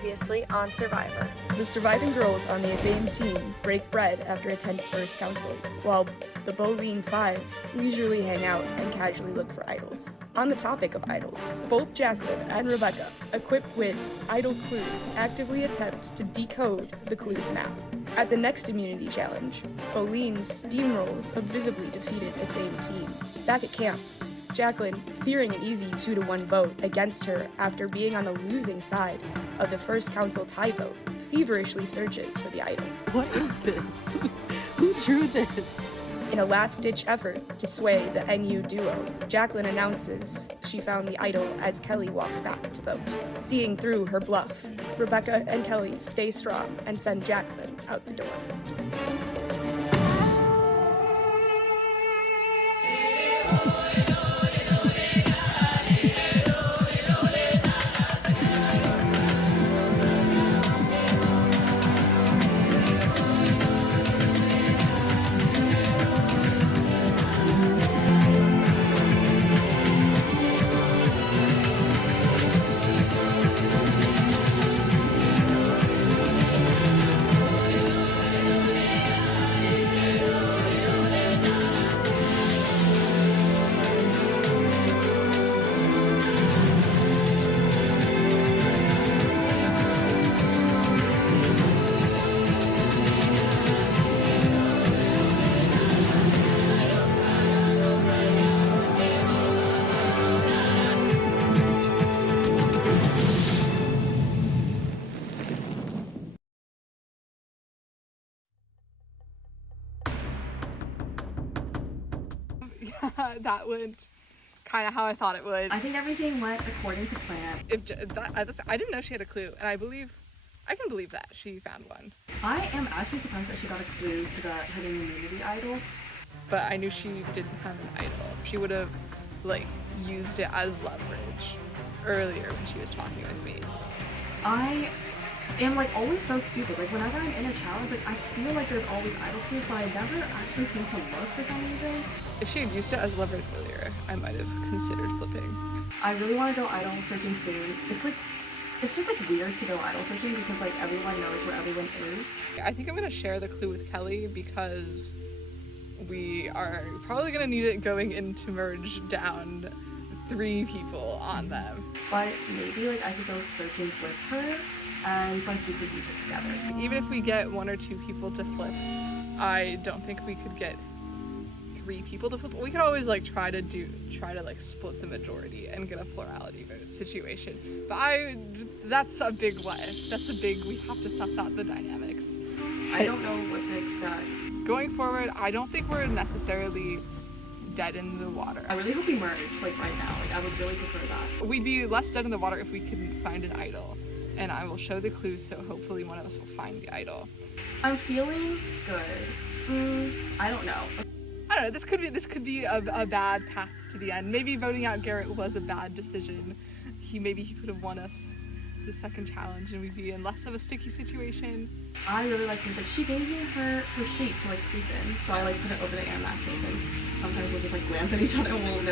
Previously on Survivor. The surviving girls on the evading team break bread after a tense first council, while the Boleyn Five leisurely hang out and casually look for idols. On the topic of idols, both Jacqueline and Rebecca, equipped with idol clues, actively attempt to decode the clues map. At the next immunity challenge, Boleyn steamrolls a visibly defeated evading team. Back at camp, Jacqueline, fearing an easy 2-1 vote against her after being on the losing side of the first council tie vote, feverishly searches for the idol. What is this? Who drew this? In a last-ditch effort to sway the NU duo, Jacqueline announces she found the idol as Kelly walks back to vote. Seeing through her bluff, Rebecca and Kelly stay strong and send Jacqueline out the door. That went kind of how I thought it would. I think everything went according to plan. I didn't know she had a clue, and I can believe that she found one. I am actually surprised that she got a clue to the hidden immunity idol. But I knew she didn't have an idol. She would have used it as leverage earlier when she was talking with me. I am always so stupid. Whenever I'm in a challenge, I feel like there's always idol clues, but I never actually think to look for some reason. If she had used it as leverage earlier, I might have considered flipping. I really want to go idol searching soon. It's just weird to go idol searching because everyone knows where everyone is. I think I'm gonna share the clue with Kelly because we are probably gonna need it going into merge down 3 people on them. But maybe I could go searching with her and we could use it together. Even if we get 1 or 2 people to flip, I don't think we could get 3 people to flip. We could always try to split the majority and get a plurality vote situation. But that's a big what. We have to suss out the dynamics. I don't know what to expect. Going forward, I don't think we're necessarily dead in the water. I really hope we merge right now. I would really prefer that. We'd be less dead in the water if we could find an idol. And I will show the clues, so hopefully one of us will find the idol. I'm feeling good. I don't know. I don't know, this could be a bad path to the end. Maybe voting out Garrett was a bad decision. Maybe he could have won us the second challenge and we'd be in less of a sticky situation. I really like this. She gave me her sheet to sleep in, so I put it over the air mattress, and sometimes we'll just glance at each other and we'll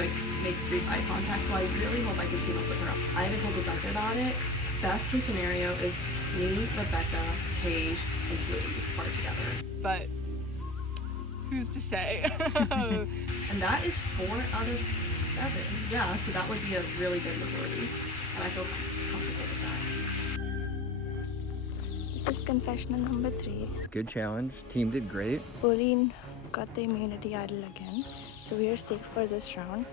make brief eye contact. So I really hope I can team up with her. I haven't told Rebecca about it. Best case scenario is me, Rebecca, Paige, and Dave are together. But who's to say? And that is 4 out of 7. Yeah, so that would be a really good majority. And I feel comfortable with that. This is confessional number 3. Good challenge. Team did great. Boleyn got the immunity idol again, so we are safe for this round.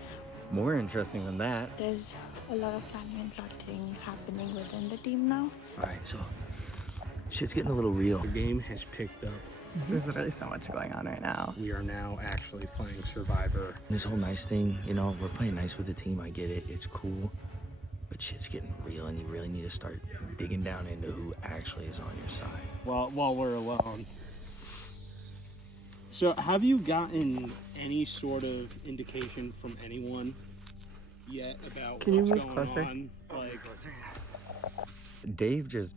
More interesting than that. There's a lot of planning and plotting happening within the team now. Alright, so shit's getting a little real. The game has picked up. There's literally so much going on right now. We are now actually playing Survivor. This whole nice thing, we're playing nice with the team. I get it. It's cool. But shit's getting real, and you really need to start digging down into who actually is on your side. Well, while we're alone. So, have you gotten any sort of indication from anyone yet about what's going on? Dave just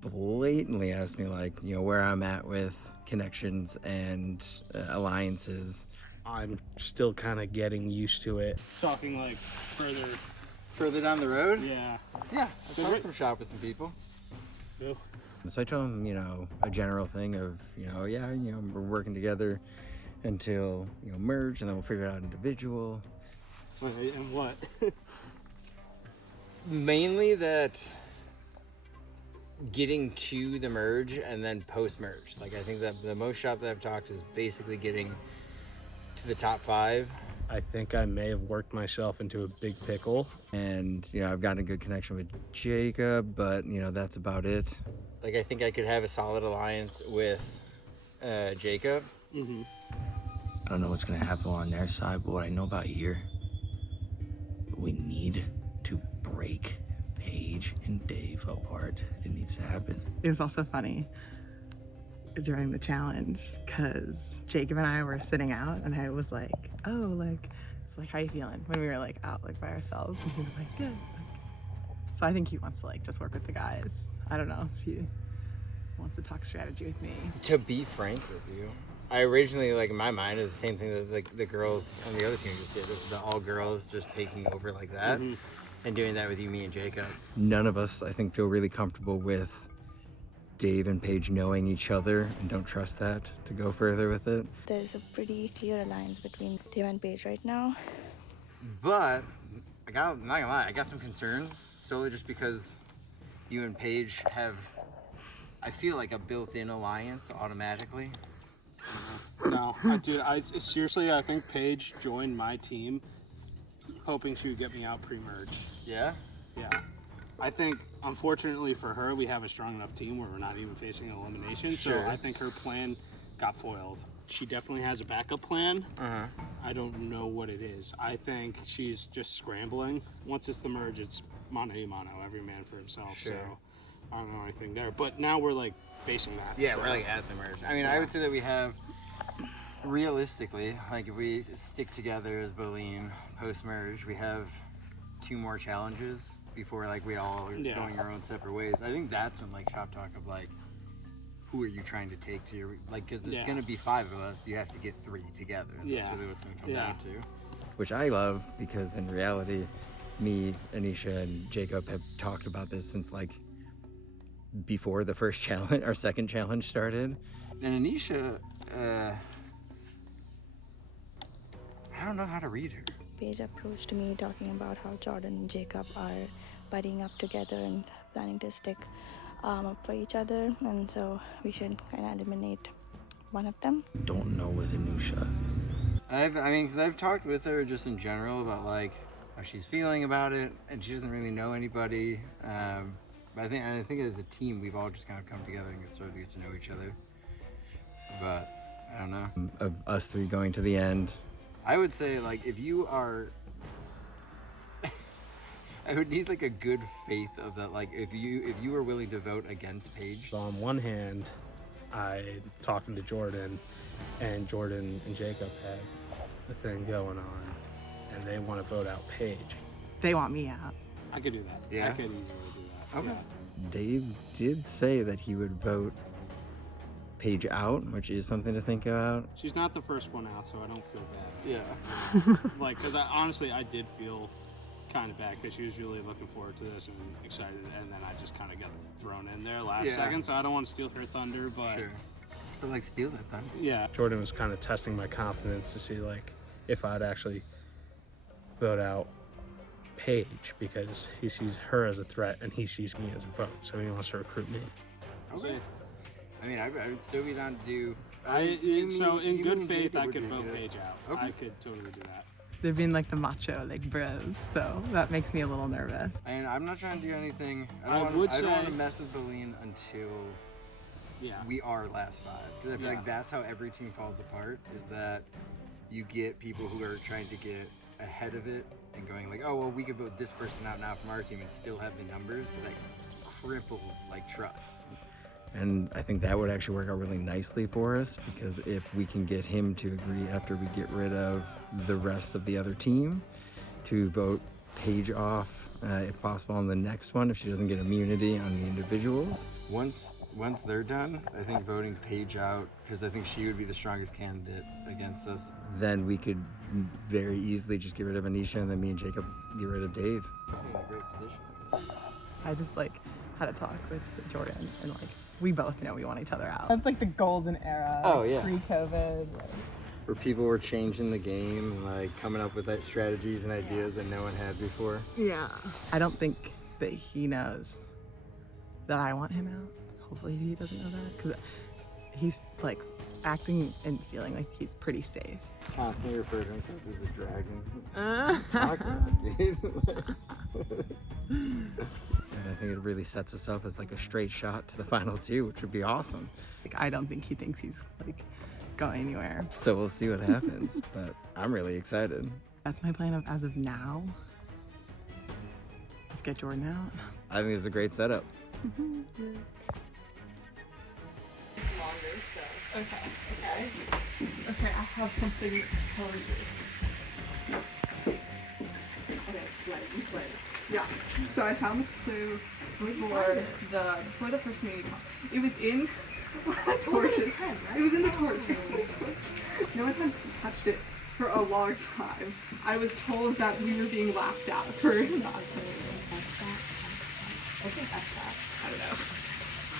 blatantly asked me where I'm at with connections and alliances. I'm still kind of getting used to it. Talking further down the road? Yeah. Yeah, I've talked some shop with some people. Ew. So I told him, a general thing of, we're working together until, merge, and then we'll figure it out individual. Wait, and what? Mainly that getting to the merge and then post-merge. Like, I think that the most shop that I've talked is basically getting to the top 5. I think I may have worked myself into a big pickle. And, I've gotten a good connection with Jacob, but, that's about it. Like, I think I could have a solid alliance with Jacob. Mm-hmm. I don't know what's gonna happen on their side, but what I know about here, we need to break Paige and Dave apart. It needs to happen. It was also funny during the challenge because Jacob and I were sitting out, and I was like, "Oh, it's like, how you feeling?" When we were like out by ourselves, and he was like, "Good." So I think he wants to just work with the guys. I don't know if he wants to talk strategy with me. To be frank with you, I originally, in my mind, is the same thing that the girls on the other team just did. It was the all girls just taking over like that, and doing that with you, me, and Jacob. None of us, I think, feel really comfortable with Dave and Paige knowing each other and don't trust that to go further with it. There's a pretty clear alliance between Dave and Paige right now. But I'm not gonna lie, I got some concerns solely just because you and Paige have, I feel like, a built-in alliance automatically. No, dude, seriously, I think Paige joined my team hoping she would get me out pre-merge. Yeah? Yeah. I think, unfortunately for her, we have a strong enough team where we're not even facing elimination. Sure. So I think her plan got foiled. She definitely has a backup plan. Uh-huh. I don't know what it is. I think she's just scrambling. Once it's the merge, it's mano a mano, every man for himself. Sure. So I don't know anything there. But now we're facing that. Yeah, so. we're at the merge. I mean, I would say that we have, realistically, if we stick together as Boleyn post-merge, we have 2 more challenges before we all are going our own separate ways. I think that's when shop talk of who are you trying to take to your because it's going to be 5 of us. You have to get 3 together. That's really what's going to come down to. Which I love because in reality, me, Anisha, and Jacob have talked about this since before the first challenge, our second challenge started. And Anisha, I don't know how to read her. Paige approached me talking about how Jordan and Jacob are buddying up together and planning to stick up for each other, and so we should kind of eliminate one of them. Don't know with Anusha. Because I've talked with her just in general about how she's feeling about it, and she doesn't really know anybody. But I think as a team, we've all just kind of come together and started to get to know each other. But I don't know. Of us 3 going to the end, I would say if you are, I would need a good faith of that. If you were willing to vote against Paige. So on one hand, I talking to Jordan, and Jordan and Jacob have a thing going on, and they want to vote out Paige. They want me out. I could do that. Yeah? I could easily do that. Okay. Yeah. Dave did say that he would vote Paige out, which is something to think about. She's not the first one out, so I don't feel bad. Yeah. Because honestly, I did feel kind of bad because she was really looking forward to this and excited, and then I just kind of got thrown in there last second, so I don't want to steal her thunder, but... Sure. But steal that thunder. Yeah. Jordan was kind of testing my confidence to see if I'd actually vote out Paige, because he sees her as a threat and he sees me as a vote, so he wants to recruit me. Okay. I mean, I would still be down to do... in good faith, I could vote Paige out. Okay. I could totally do that. They're being the macho, bros, so that makes me a little nervous. I mean, I'm not trying to do anything. I don't want to mess with Boleyn until we are last 5. Because I feel that's how every team falls apart, is that you get people who are trying to get ahead of it and going oh, well, we could vote this person out now from our team and still have the numbers, but that cripples trust. And I think that would actually work out really nicely for us, because if we can get him to agree after we get rid of the rest of the other team to vote Paige off, if possible, on the next one, if she doesn't get immunity on the individuals. Once they're done, I think voting Paige out, because I think she would be the strongest candidate against us, then we could very easily just get rid of Anisha, and then me and Jacob get rid of Dave. I think in a great position. I just had a talk with Jordan, and like we both know we want each other out. That's like the golden era. Oh, yeah. Pre-COVID. Like, where people were changing the game and like coming up with like strategies and ideas that no one had before. yeah. I don't think that he knows that I want him out. Hopefully he doesn't know that, because he's like acting and feeling like he's pretty safe. Constantly referring to himself as a dragon. What are you talking about, dude? And I think it really sets us up as like a straight shot to the final two, which would be awesome. Like, I don't think he thinks he's like going anywhere. So we'll see what happens, but I'm really excited. That's my plan as of now. Let's get Jordan out. I think it's a great setup. Okay, I have something to tell you. Okay, slay. Yeah. So I found this clue before the first community call. It was in the torches. It was in the torch. No one had touched it for a long time. I was told that we were being laughed at for not putting it. What's an SPF? I don't know.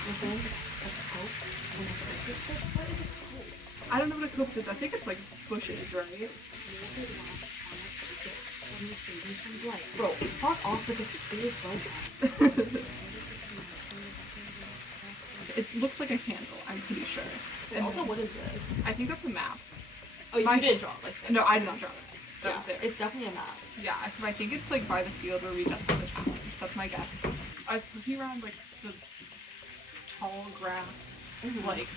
What is a copse? I don't know what a copse is. I think it's like bushes, right? Bro, fuck off with this big boat. It looks like a handle, I'm pretty sure. And also, what is this? I think that's a map. Oh, you didn't draw it like that. No, I did not draw that. That was there. It's definitely a map. Yeah, so I think it's like by the field where we just did the challenge. That's my guess. I was looking around like the tall grass, like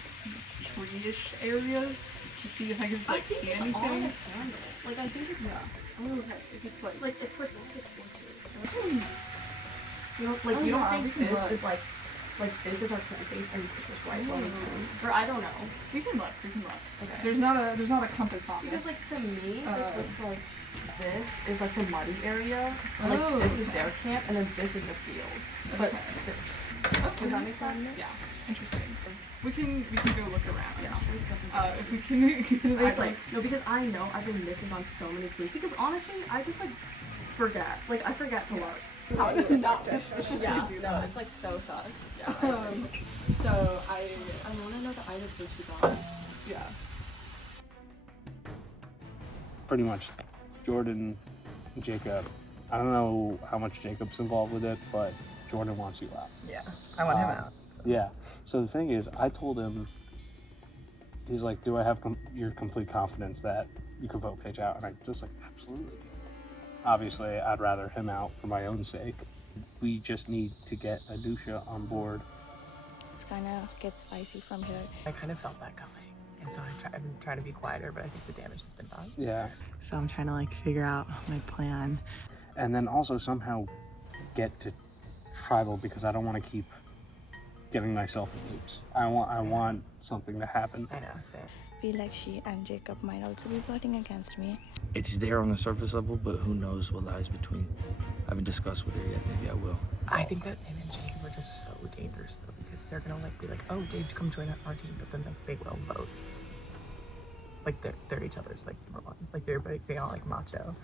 tree-ish areas to see if I could just like see anything. Like I think it's Oh, okay. If it's like it's like the torches. You know, like you don't think this is like this is our plant base and this is right Wilmington. Or I don't know. we can look. Okay. There's not a compass on Because this. like to me, this looks like this is like the muddy area. And, like this is their camp, and then this is the field. But does that make sense? Yeah. Interesting. We can go look around. Yeah. If we can. It's like no, because I know I've been missing on so many clues. Because honestly, I just like forget. Like I forget to look. Not suspiciously do that. It's like so sus. Yeah. So I want to know the item clues she got. yeah. Pretty much Jordan, Jacob. I don't know how much Jacob's involved with it, but Jordan wants you out. Yeah, I want him out. So. Yeah. So the thing is, I told him, he's like, do I have your complete confidence that you can vote Paige out? And I just like, absolutely. Obviously, I'd rather him out for my own sake. We just need to get Adusha on board. It's kind of gets spicy from here. I kind of felt that coming. And so I've been trying to be quieter, but I think the damage has been done. Yeah. So I'm trying to like figure out my plan. And then also somehow get to tribal, because I don't want to keep getting myself in loops. I want something to happen. I know, same. Feel like she and Jacob might also be plotting against me. It's there on the surface level, but who knows what lies between. I haven't discussed with her yet. Maybe I will. I think that him and Jacob are just so dangerous though, because they're gonna like be like, oh, Dave, come join our team, but then like they will vote. Like they're each other's like number one. Like they all like macho.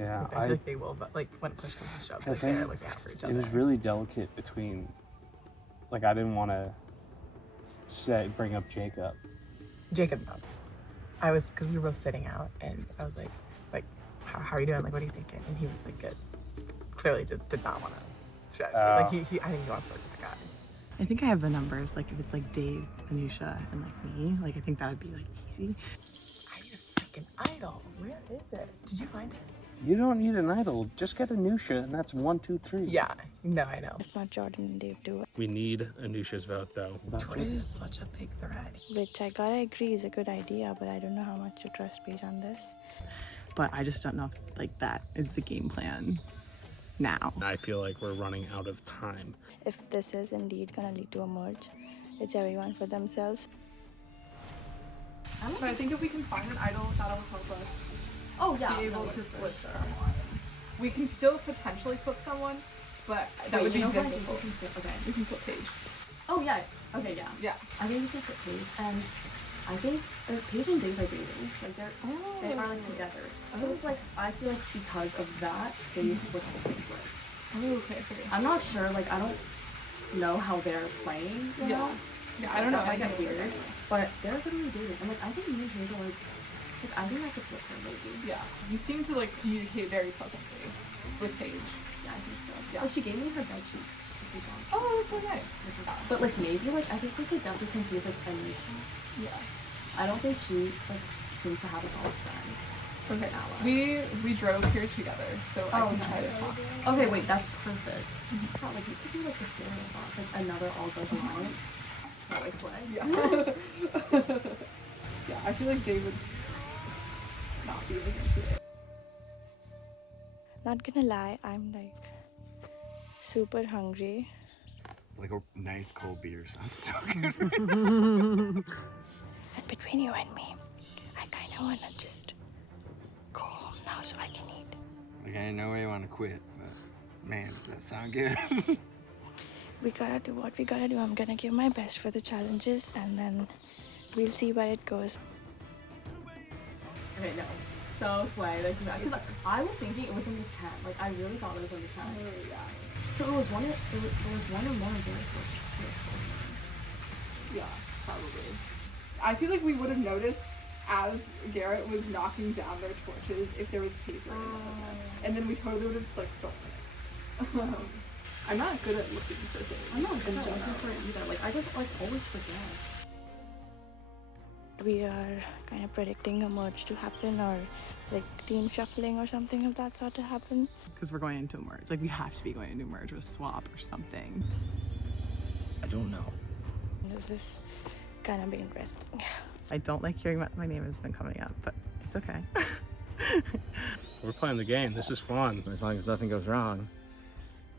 Yeah. Like, I feel like they will, but like when push comes to shove, like they're looking out for each other. It was really delicate between, like I didn't want to bring up Jacob. Jacob knows. I was, because we were both sitting out, and I was like, how are you doing? Like, what are you thinking? And he was like, good. Clearly did not want to strategy. Like, I think he wants to work with the guy. I think I have the numbers. Like, if it's like Dave, Anusha, and like me, like, I think that would be like easy. I need a freaking idol. Where is it? Did you find it? You don't need an idol. Just get Anusha, and that's 1, 2, 3. Yeah. No, I know. If not Jordan and Dave do it. We need Anusha's vote, though. Jordan is such a big threat. Which I gotta agree is a good idea, but I don't know how much to trust Paige on this. But I just don't know if like that is the game plan now. I feel like we're running out of time. If this is indeed gonna lead to a merge, it's everyone for themselves. But I think if we can find an idol, that'll help us be able to flip someone. We can still potentially flip someone, but that would be difficult. We can flip Paige. Oh yeah. Okay, yeah. Yeah. I think we can put Paige, and I think Paige and Dave are dating. Like they are like together. So it's like I feel like because of that, Dave would also flip. Oh, okay. I'm not sure. Like I don't know how they're playing, you know? Yeah, I don't know. I get weird, but they're literally dating. And like, I think me and Jake are like, I think I could flip her maybe. Yeah, you seem to like communicate very pleasantly with Paige. Yeah, I think so. Yeah. Like, she gave me her bed sheets to sleep on. Oh, that's so nice. But like, maybe like, I think we could definitely confuse like Anisha. Yeah. I don't think she like seems to have a solid friend. Okay. We drove here together, so I can try to talk. Okay, wait, that's perfect. God, like we could do like the Florida boss, like another all girls alliance. That like slay. Yeah. Yeah, I feel like Dave would not be as into it. Not gonna lie, I'm like super hungry. Like a nice cold beer sounds so good. And between you and me, I kinda wanna just go home now so I can eat. Like, I know you want to quit, but man, does that sound good? We gotta do what we gotta do. I'm gonna give my best for the challenges and then we'll see where it goes. Okay, no. So slay, like, because I was thinking it was in the tent. Like, I really thought it was in the tent. Yeah. So it was one or more very gorgeous too. Yeah, probably. I feel like we would have noticed as Garrett was knocking down their torches if there was paper in them. And then we totally would have just like stolen it. I'm not good at looking for things. I'm not good at looking for it either. Like, I just like always forget. We are kind of predicting a merge to happen or like team shuffling or something of that sort to happen. Because we're going into a merge. Like, we have to be going into a merge with swap or something. I don't know. This is gonna be interesting. I don't like hearing what my name has been coming up, but it's okay. We're playing the game. This is fun. As long as nothing goes wrong,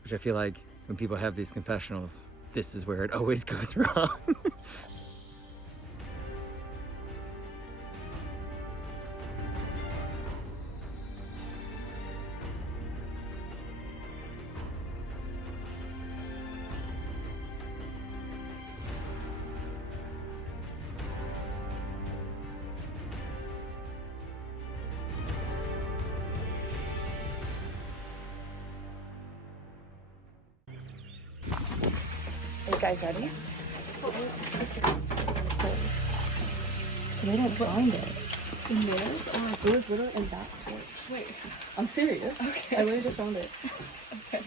which I feel like when people have these confessionals, this is where it always goes wrong. Are you guys ready? So they didn't find it. The mirrors? Oh, it was literally in that torch. Wait. I'm serious. Okay. I literally just found it. Okay.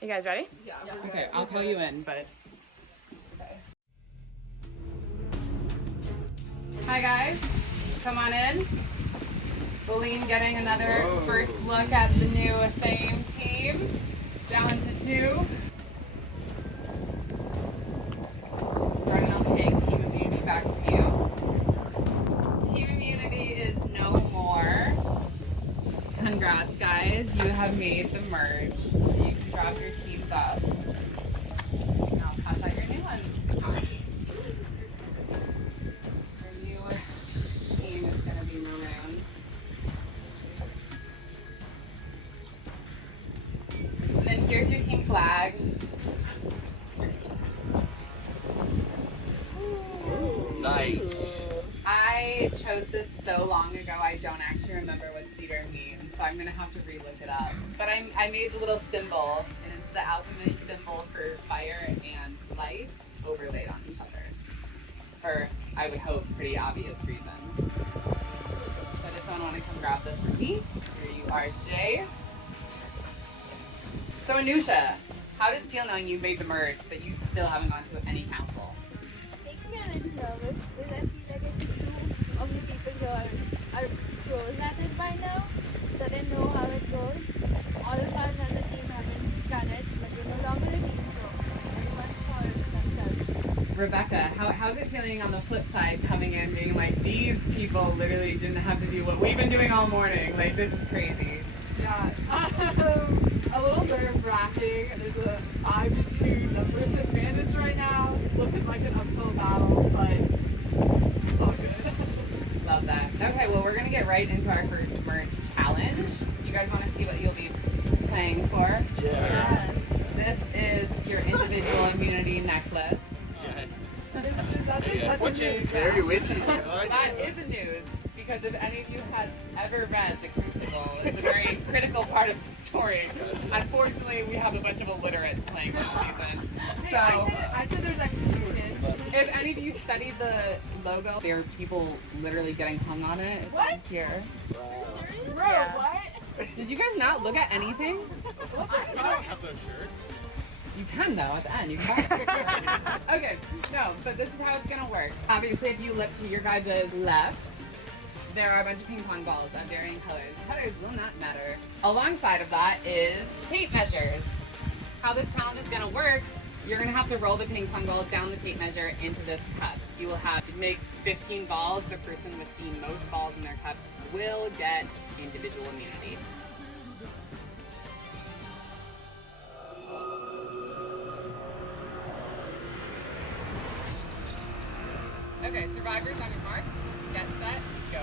You guys ready? Yeah. Okay, I'll call you in, but Okay. hi guys, come on in. Boleen getting another first look at the new Fame team. Down to 2. Starting on the egg, Team Immunity, back to you. Team Immunity is no more. Congrats guys, you have made the merge. So you can drop your team buffs. And I'll pass out your new ones. Your new team is going to be maroon. And then here's your team flag. Nice. I chose this so long ago, I don't actually remember what cedar means, so I'm going to have to re-look it up. But I made the little symbol, and it's the alchemy symbol for fire and life overlaid on each other. For, I would hope, pretty obvious reasons. So does someone want to come grab this for me? Here you are, Jay. So Anusha, how does it feel knowing you made the merge, but you still haven't gone to any council? Makes me a little nervous because I feel like at least 2 of the people here are pros at it by now, so they know how it goes. All of us as a team haven't done it, but we're no longer a team, so everyone's for themselves. Rebecca, how's it feeling on the flip side coming in being like, these people literally didn't have to do what we've been doing all morning, like this is crazy. Yeah. A little nerve-wracking. There's a 5-2 numbers advantage right now. Looking like an uphill battle, but it's all good. Love that. Okay, well we're gonna get right into our first merge challenge. Do you guys want to see what you'll be playing for? Yeah. Yes. This is your individual immunity necklace. That's Very witchy. That is a news, because if any of you had ever read the Crucible. It's a very critical part of the story. Unfortunately, we have a bunch of illiterates playing this season. So I said there's execution. if any of you studied the logo, there are people literally getting hung on it. It's What? Here. Bro, what? Did you guys not look at anything? You don't have those shirts. You can though at the end. You can buy Okay, no, but this is how it's gonna work. Obviously, if you look to your guys' left, there are a bunch of ping pong balls of varying colors. Colors will not matter. Alongside of that is tape measures. How this challenge is gonna work, you're gonna have to roll the ping pong ball down the tape measure into this cup. You will have to make 15 balls. The person with the most balls in their cup will get individual immunity. Okay, survivors on your mark, get set, go.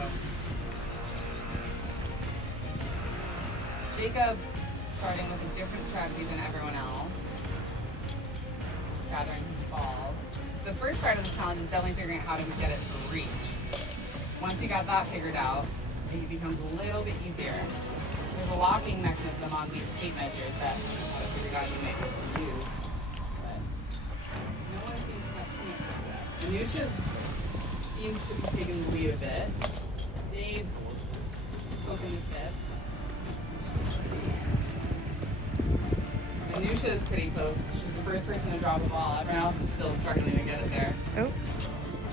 Jacob, starting with a different strategy than everyone else, gathering his balls. The first part of the challenge is definitely figuring out how to get it to reach. Once you got that figured out, it becomes a little bit easier. There's a locking mechanism on these tape measures that you guys can make it use. But no one seems to have too much success. Anusha seems to be taking the lead a bit. Dave's poking the tip. Anusha is pretty close. She's the first person to drop a ball. Everyone else is still struggling to get it there. Oh.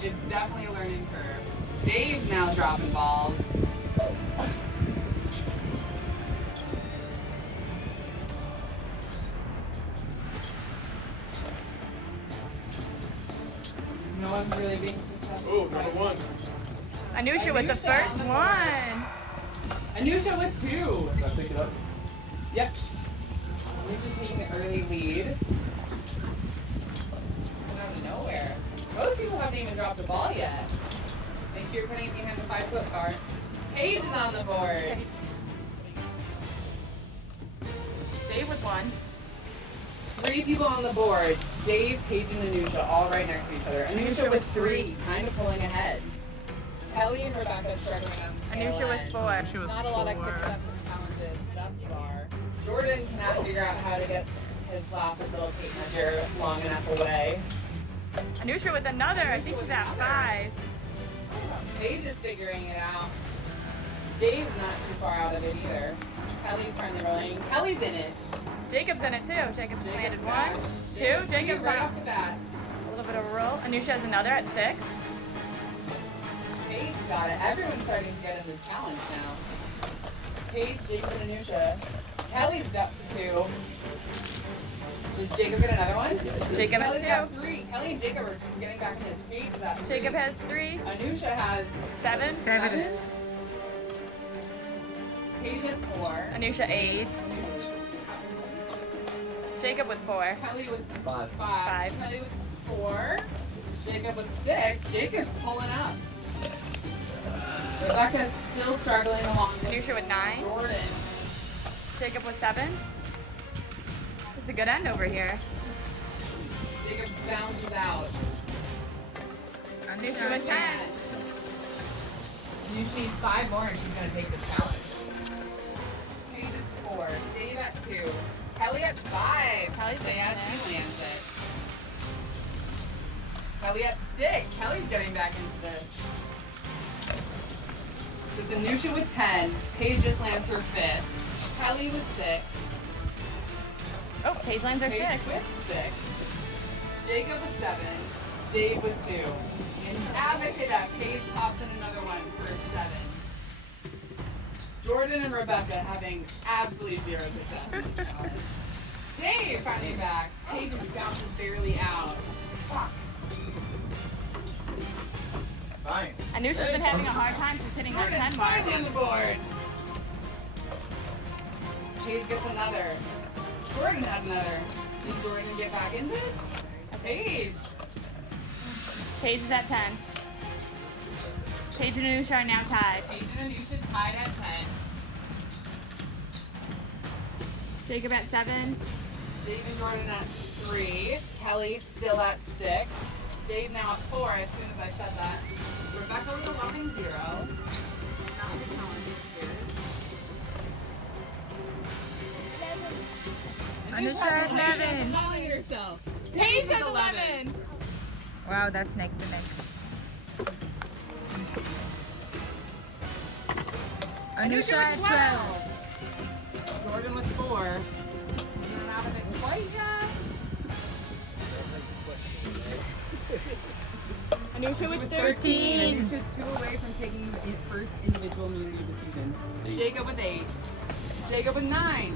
It's definitely a learning curve. Dave's now dropping balls. No one's really being successful. Oh, number one. Anusha with the Anusha first on the one. Anusha with 2. Can I pick it up? Yep. Anusha taking the early lead. Coming out of nowhere. Most people haven't even dropped a ball yet. Make sure you're putting it behind the 5-foot bar. Paige is on the board. Dave with 1. 3 people on the board. Dave, Paige, and Anusha all right next to each other. Anusha with 3, kind of pulling ahead. Kelly and Rebecca struggling on the tail Anusha with end. 4. Not a lot of success in challenges thus far. Jordan cannot figure out how to get his last little tape measure long enough away. Anusha with another. I think she's at 5. Paige is figuring it out. Dave's not too far out of it either. Kelly's finally rolling. Kelly's in it. Jacob's in it too. Jacob just landed 1, back. 2. Dave's Jacob's right on off the bat. a little bit of a roll. Anusha has another at 6. Paige got it. Everyone's starting to get in this challenge now. Paige, Jacob, and Anusha. Kelly's up to 2. Did Jacob get another one? Jacob has Kelly's 2. got 3. Kelly and Jacob are getting back in this. Paige is at 3. Jacob has 3. Anusha has 7. 7. Paige has 4. Anusha 8. Jacob with 4. Kelly with 5. 5. Kelly with 4. Jacob with 6. Jacob's pulling up. Rebecca's still struggling along with Anusha with 9. Jordan. Jacob with 7. This is a good end over here. Jacob bounces out. Anusha with 10. And she needs 5 more and she's going to take this challenge. Paige at 4. Dave at 2. Kelly at 5. Kelly's Say in as there. she lands it. Kelly at 6. Kelly's getting back into this. It's Anusha with 10. Paige just lands her 5th. Kelly with 6. Oh, Paige lands her Paige 6. with 6. Jacob with 7. Dave with 2. And as I say that, Paige pops in another one for 7. Jordan and Rebecca having absolutely 0 success in this challenge. Dave finally back. Paige bounces barely out. Fuck. Fine. Anusha's been having a hard time since hitting that Jordan's 10 mark. finally on the board. Paige gets another. Jordan has another. Did Jordan get back in this? Paige. Paige is at 10. Paige and Anusha are now tied. Paige and Anusha tied at 10. Jacob at 7. Dave and Jordan at 3. Kelly still at 6. Dave now at 4 as soon as I said that. Rebecca with a whopping 0. Not in the challenge, it appears. Anusha at 11. Calling it herself. Paige at 11. Wow, that's neck to neck. Anusha at 12. Jordan with 4. Not out of it quite yet. Anusha with 13. Anusha's 2 away from taking his first individual immunity of the season. Jacob with 8. Jacob with 9.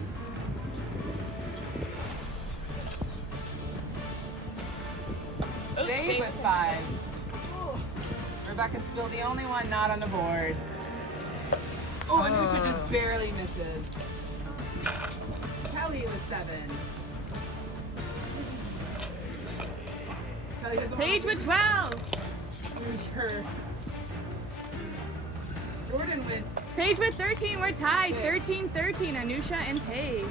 Dave with 5. Rebecca's still the only one not on the board. Oh, Anusha just barely misses. Kelly with 7. Kelly doesn't Paige with 12. lose her. Jordan with Paige with 13. We're tied. 13-13. Anusha and Paige.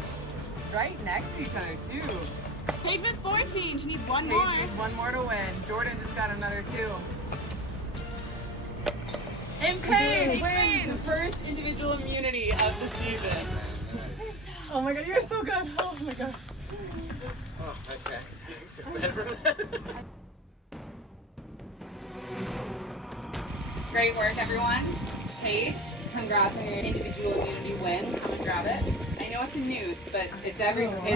right next to each other too. Paige with 14. She needs one Paige more. needs 1 more to win. Jordan just got another 2. And Paige wins the first individual immunity of the season. Oh my god, you're so good. Oh my god. Oh, my back is getting so bad from that. Great work, everyone. Paige, congrats on your individual immunity win. Come and grab it. I know it's a noose, but it's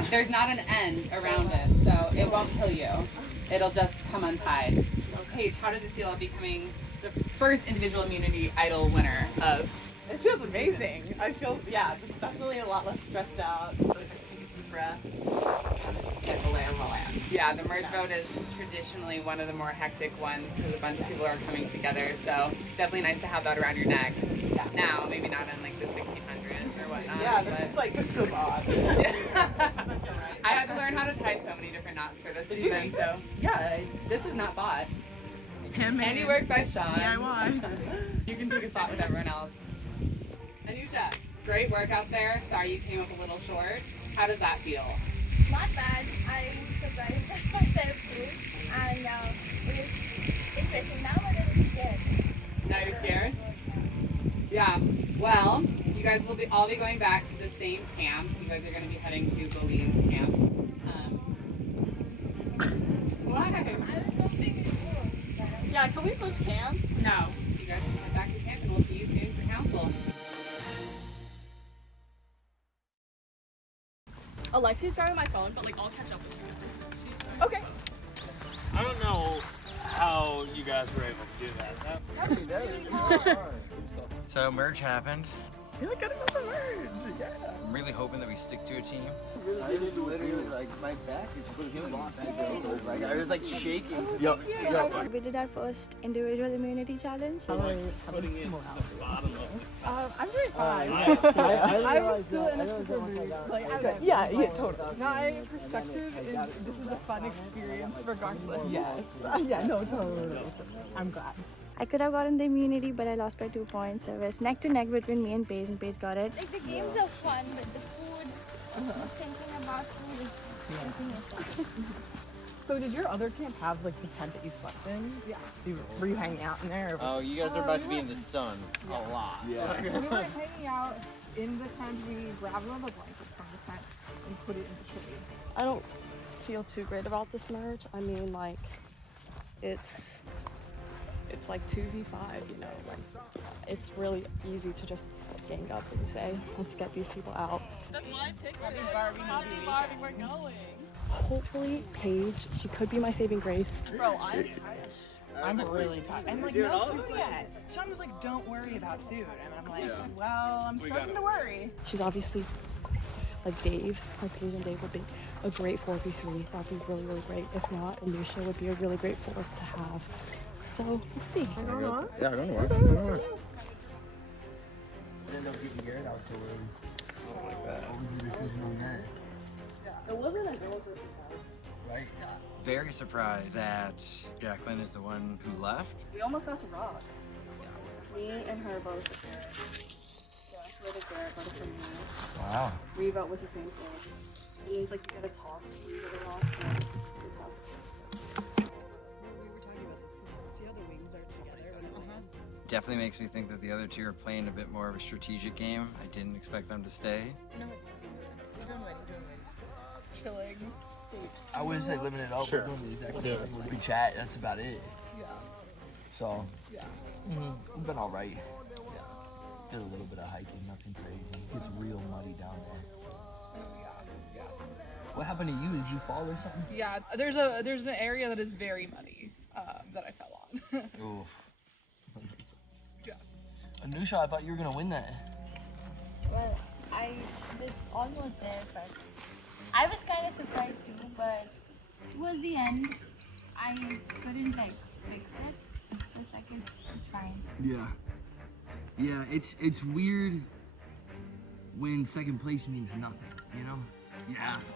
there's not an end around it, so it won't kill you. It'll just come untied. Paige, how does it feel becoming the first individual immunity idol winner of? It feels amazing. I feel, yeah, just definitely a lot less stressed out. I feel like I can take a deep breath. Kind of just get the lay of the land. Yeah, the merge vote is traditionally one of the more hectic ones because a bunch of people are coming together. So definitely nice to have that around your neck. Yeah. Now, maybe not in like the 1600s or whatnot. Yeah, but this is like, this feels odd. I had to learn how to tie so many different knots for this season. So yeah, this is not bought. Handiwork by Sean. DIY. You can take a spot with everyone else. Anusha, great work out there. Sorry you came up a little short. How does that feel? Not bad. I'm surprised at myself too. And it was interesting now, but it was scared. Now you're scared? Yeah. Well, you guys will all be going back to the same camp. You guys are going to be heading to Boleyn's camp. Why? I was hoping it would. Yeah, can we switch camps? No. You guys can head back to camp and we'll see you soon for council. Alexi's driving my phone, but like I'll catch up with you guys. Okay. I don't know how you guys were able to do that. So merge happened. You're like getting over words. Yeah. I'm really hoping that we stick to a team. I was literally like my back is just killing me. Like I was like shaking. Yo. We did our first individual immunity challenge. I'm doing fine. I'm still in a super mood. Like, yeah, totally. My perspective is this is a fun experience regardless. Yes. Yeah, no, totally. I'm glad. I could have gotten the immunity, but I lost by 2 points. It was neck to neck between me and Paige got it. Like the games are fun, but the food, thinking about food is fun. So did your other camp have like the tent that you slept in? Yeah. Were you hanging out in there? Oh, you guys are about to be in the sun a lot. Yeah. We were hanging out in the tent. We grabbed one of the blankets from the tent and put it in the tree. I don't feel too great about this merge. I mean, like, it's like 2v5, you know, like it's really easy to just gang up and say, let's get these people out. That's why I picked it. Happy Barbie, we're going. Hopefully, Paige, she could be my saving grace. Bro, I'm really tired. And like, no food yet. Sean was like, don't worry about food. And I'm like, well, I'm starting to worry. She's obviously, like Dave, like Paige and Dave would be a great 4v3. That'd be really, really great. If not, Anusha would be a really great fourth to have. So, we'll see. Yeah, I'm going to work. What's going on? I didn't know if you could hear it. I was so worried. Like that. What was the decision on that? It wasn't a girl versus guy. Right. Very surprised that Jacqueline is the one who left. We almost got to rocks. Me and her both. Yeah, voted Garrett, voted for me. Wow. Revote was the same thing. It means like you gotta talk to the rocks. So we talk. Definitely makes me think that the other two are playing a bit more of a strategic game. I didn't expect them to stay. No, it's not. We're doing well. I wouldn't say living it up. Sure. We're doing the exact same thing. We chat. That's about it. Yeah. So. Yeah. We've been all right. Did a little bit of hiking, nothing crazy. It gets real muddy down there. Yeah. What happened to you? Did you fall or something? Yeah. There's an area that is very muddy that I fell on. Oof. Yeah. Anusha, I thought you were gonna win that. Well, I was almost there, but I was kind of surprised too. But towards the end, I couldn't like fix it. So it's like it's fine. Yeah. Yeah, it's weird when second place means nothing, you know?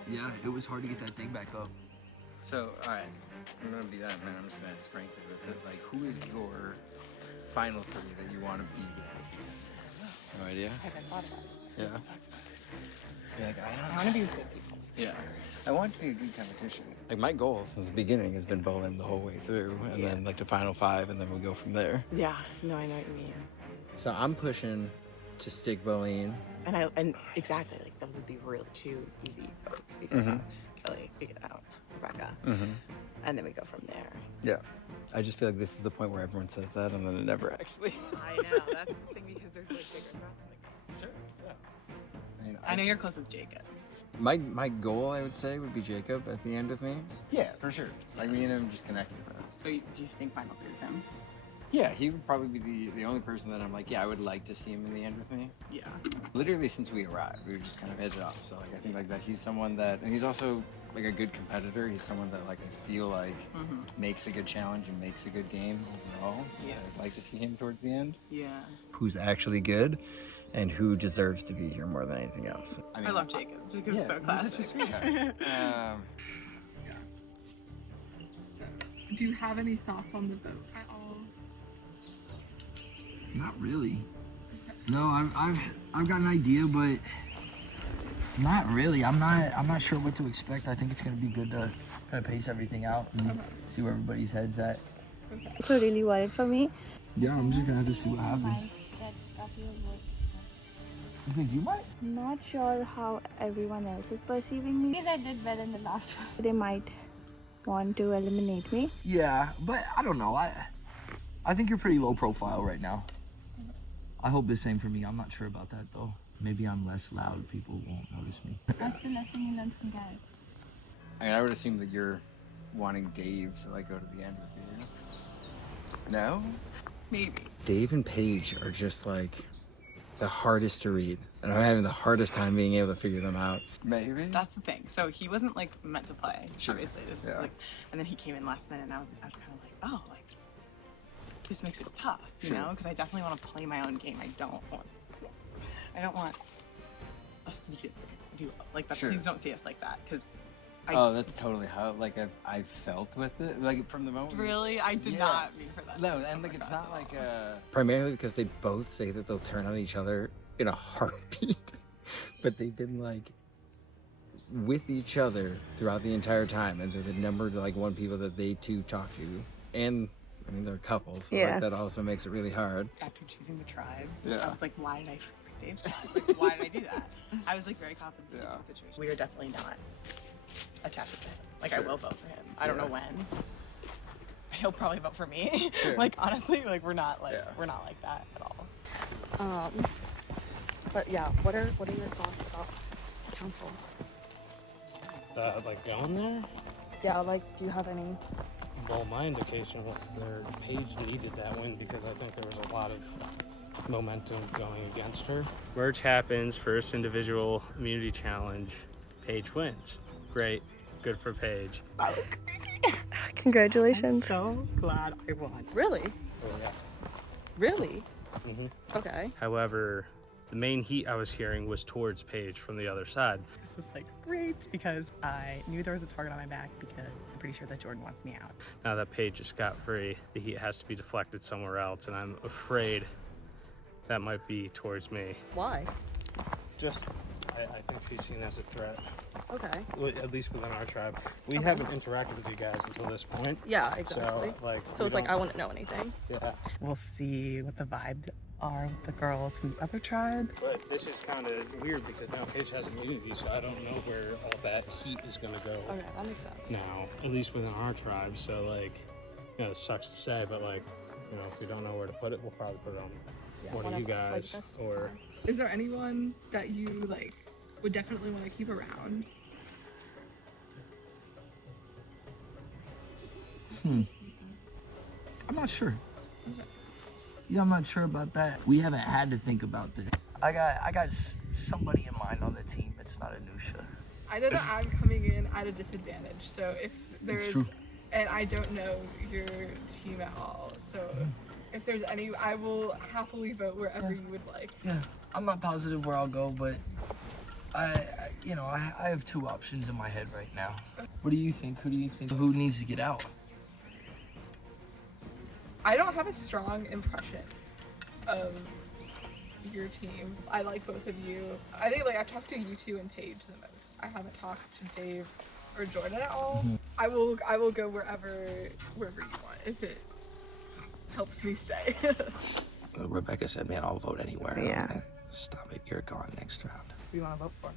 Yeah, it was hard to get that thing back up. So, all right, I'm gonna do that, and then I'm just gonna ask Frank with it. Like, who is your final three that you want to be with? No idea. I haven't thought about it. Yeah. You're like, I want to be with good people. Yeah. I want to be a good competition. Like, my goal since the beginning has been bowling the whole way through, and then like the final five, and then we'll go from there. Yeah, no, I know what you mean. So I'm pushing to stick Boleen. And exactly, like those would be really two easy votes. We get out Kelly, we get out Rebecca, and then we go from there. Yeah. I just feel like this is the point where everyone says that, and then it never actually. I know, that's the thing, because there's like bigger threats in the game. Sure, yeah. I know you're close with Jacob. My goal, I would say, would be Jacob at the end with me. Yeah, for sure. Like, me and him just connected. So do you think final three with him? Yeah, he would probably be the only person that I'm like, yeah, I would like to see him in the end with me. Yeah. Literally since we arrived, we were just kind of heads off. So like, I think like that he's someone that, and he's also like a good competitor. He's someone that like I feel like makes a good challenge and makes a good game overall. So Yeah. I'd like to see him towards the end. Yeah. Who's actually good, and who deserves to be here more than anything else. I love Jacob. Jacob's so classic. He's such a sweetheart. So, do you have any thoughts on the vote at all? Not really. No, I've got an idea, but not really. I'm not sure what to expect. I think it's gonna be good to kind of pace everything out and see where everybody's head's at. So really worried for me. Yeah, I'm just gonna have to see what happens. You think you might? Not sure how everyone else is perceiving me. Because I did well in the last one. They might want to eliminate me. Yeah, but I don't know. I think you're pretty low profile right now. I hope the same for me. I'm not sure about that though. Maybe I'm less loud. People won't notice me. That's the lesson you learn from Garrett. I mean, I would assume that you're wanting Dave to like go to the end with you. No? Maybe. Dave and Paige are just like the hardest to read, and I'm having the hardest time being able to figure them out. Maybe. That's the thing. So he wasn't like meant to play. Sure. Obviously, this Yeah. is like, and then he came in last minute, and I was kind of like, oh, like this makes it tough, you know? Because I definitely want to play my own game. I don't want us to do like that. Sure. Please don't see us like that, because. Oh, that's totally how like I felt with it, like from the moment. Really, I did not mean for that. No, and like it's not like primarily because they both say that they'll turn on each other in a heartbeat, but they've been like with each other throughout the entire time, and they're the number like one people that they two talk to, and I mean they're couples, so like that also makes it really hard. After choosing the tribes, Yeah. I was like, why did I pick Dave's tribe? Like, why did I do that? I was like very confident in the situation. We are definitely not attached to him. Like I will vote for him. I don't know when. He'll probably vote for me. Like honestly, like we're not like that at all. But yeah, what are your thoughts about council? Like going there? Yeah, like do you have any? Well, my indication was their Paige needed that win because I think there was a lot of momentum going against her. Merge happens, first individual immunity challenge. Paige wins. Great. Good for Paige. That was crazy. Congratulations. I'm so glad I won. Really? Oh, yeah. Really? Mm-hmm. Okay. However, the main heat I was hearing was towards Paige from the other side. This is like great because I knew there was a target on my back because I'm pretty sure that Jordan wants me out. Now that Paige is scot-free, the heat has to be deflected somewhere else, and I'm afraid that might be towards me. Why? Just, I think she's seen as a threat. Okay. At least within our tribe. We haven't interacted with you guys until this point. Yeah, exactly. So, so it's like I wouldn't know anything. Yeah. We'll see what the vibe are the girls from the other tribe. But this is kind of weird because now Paige has immunity, so I don't know where all that heat is going to go. Okay, that makes sense. Now, at least within our tribe. So, like, you know, it sucks to say, but, like, you know, if we don't know where to put it, we'll probably put it on one of you guys. Like, or Is there anyone that you like would definitely want to keep around? I'm not sure. Yeah, I'm not sure about that. We haven't had to think about this. I got somebody in mind on the team. It's not Anusha. I know that I'm coming in at a disadvantage, so if there's, and I don't know your team at all, so if there's any, I will happily vote wherever you would like. Yeah, I'm not positive where I'll go, but I have two options in my head right now. What do you think? Who do you think? Who needs to get out? I don't have a strong impression of your team. I like both of you. I think like I've talked to you two and Paige the most. I haven't talked to Dave or Jordan at all. I will go wherever you want if it helps me stay. Rebecca said, man, I'll vote anywhere. Yeah. Stop it, you're gone next round. Who do you want to vote for?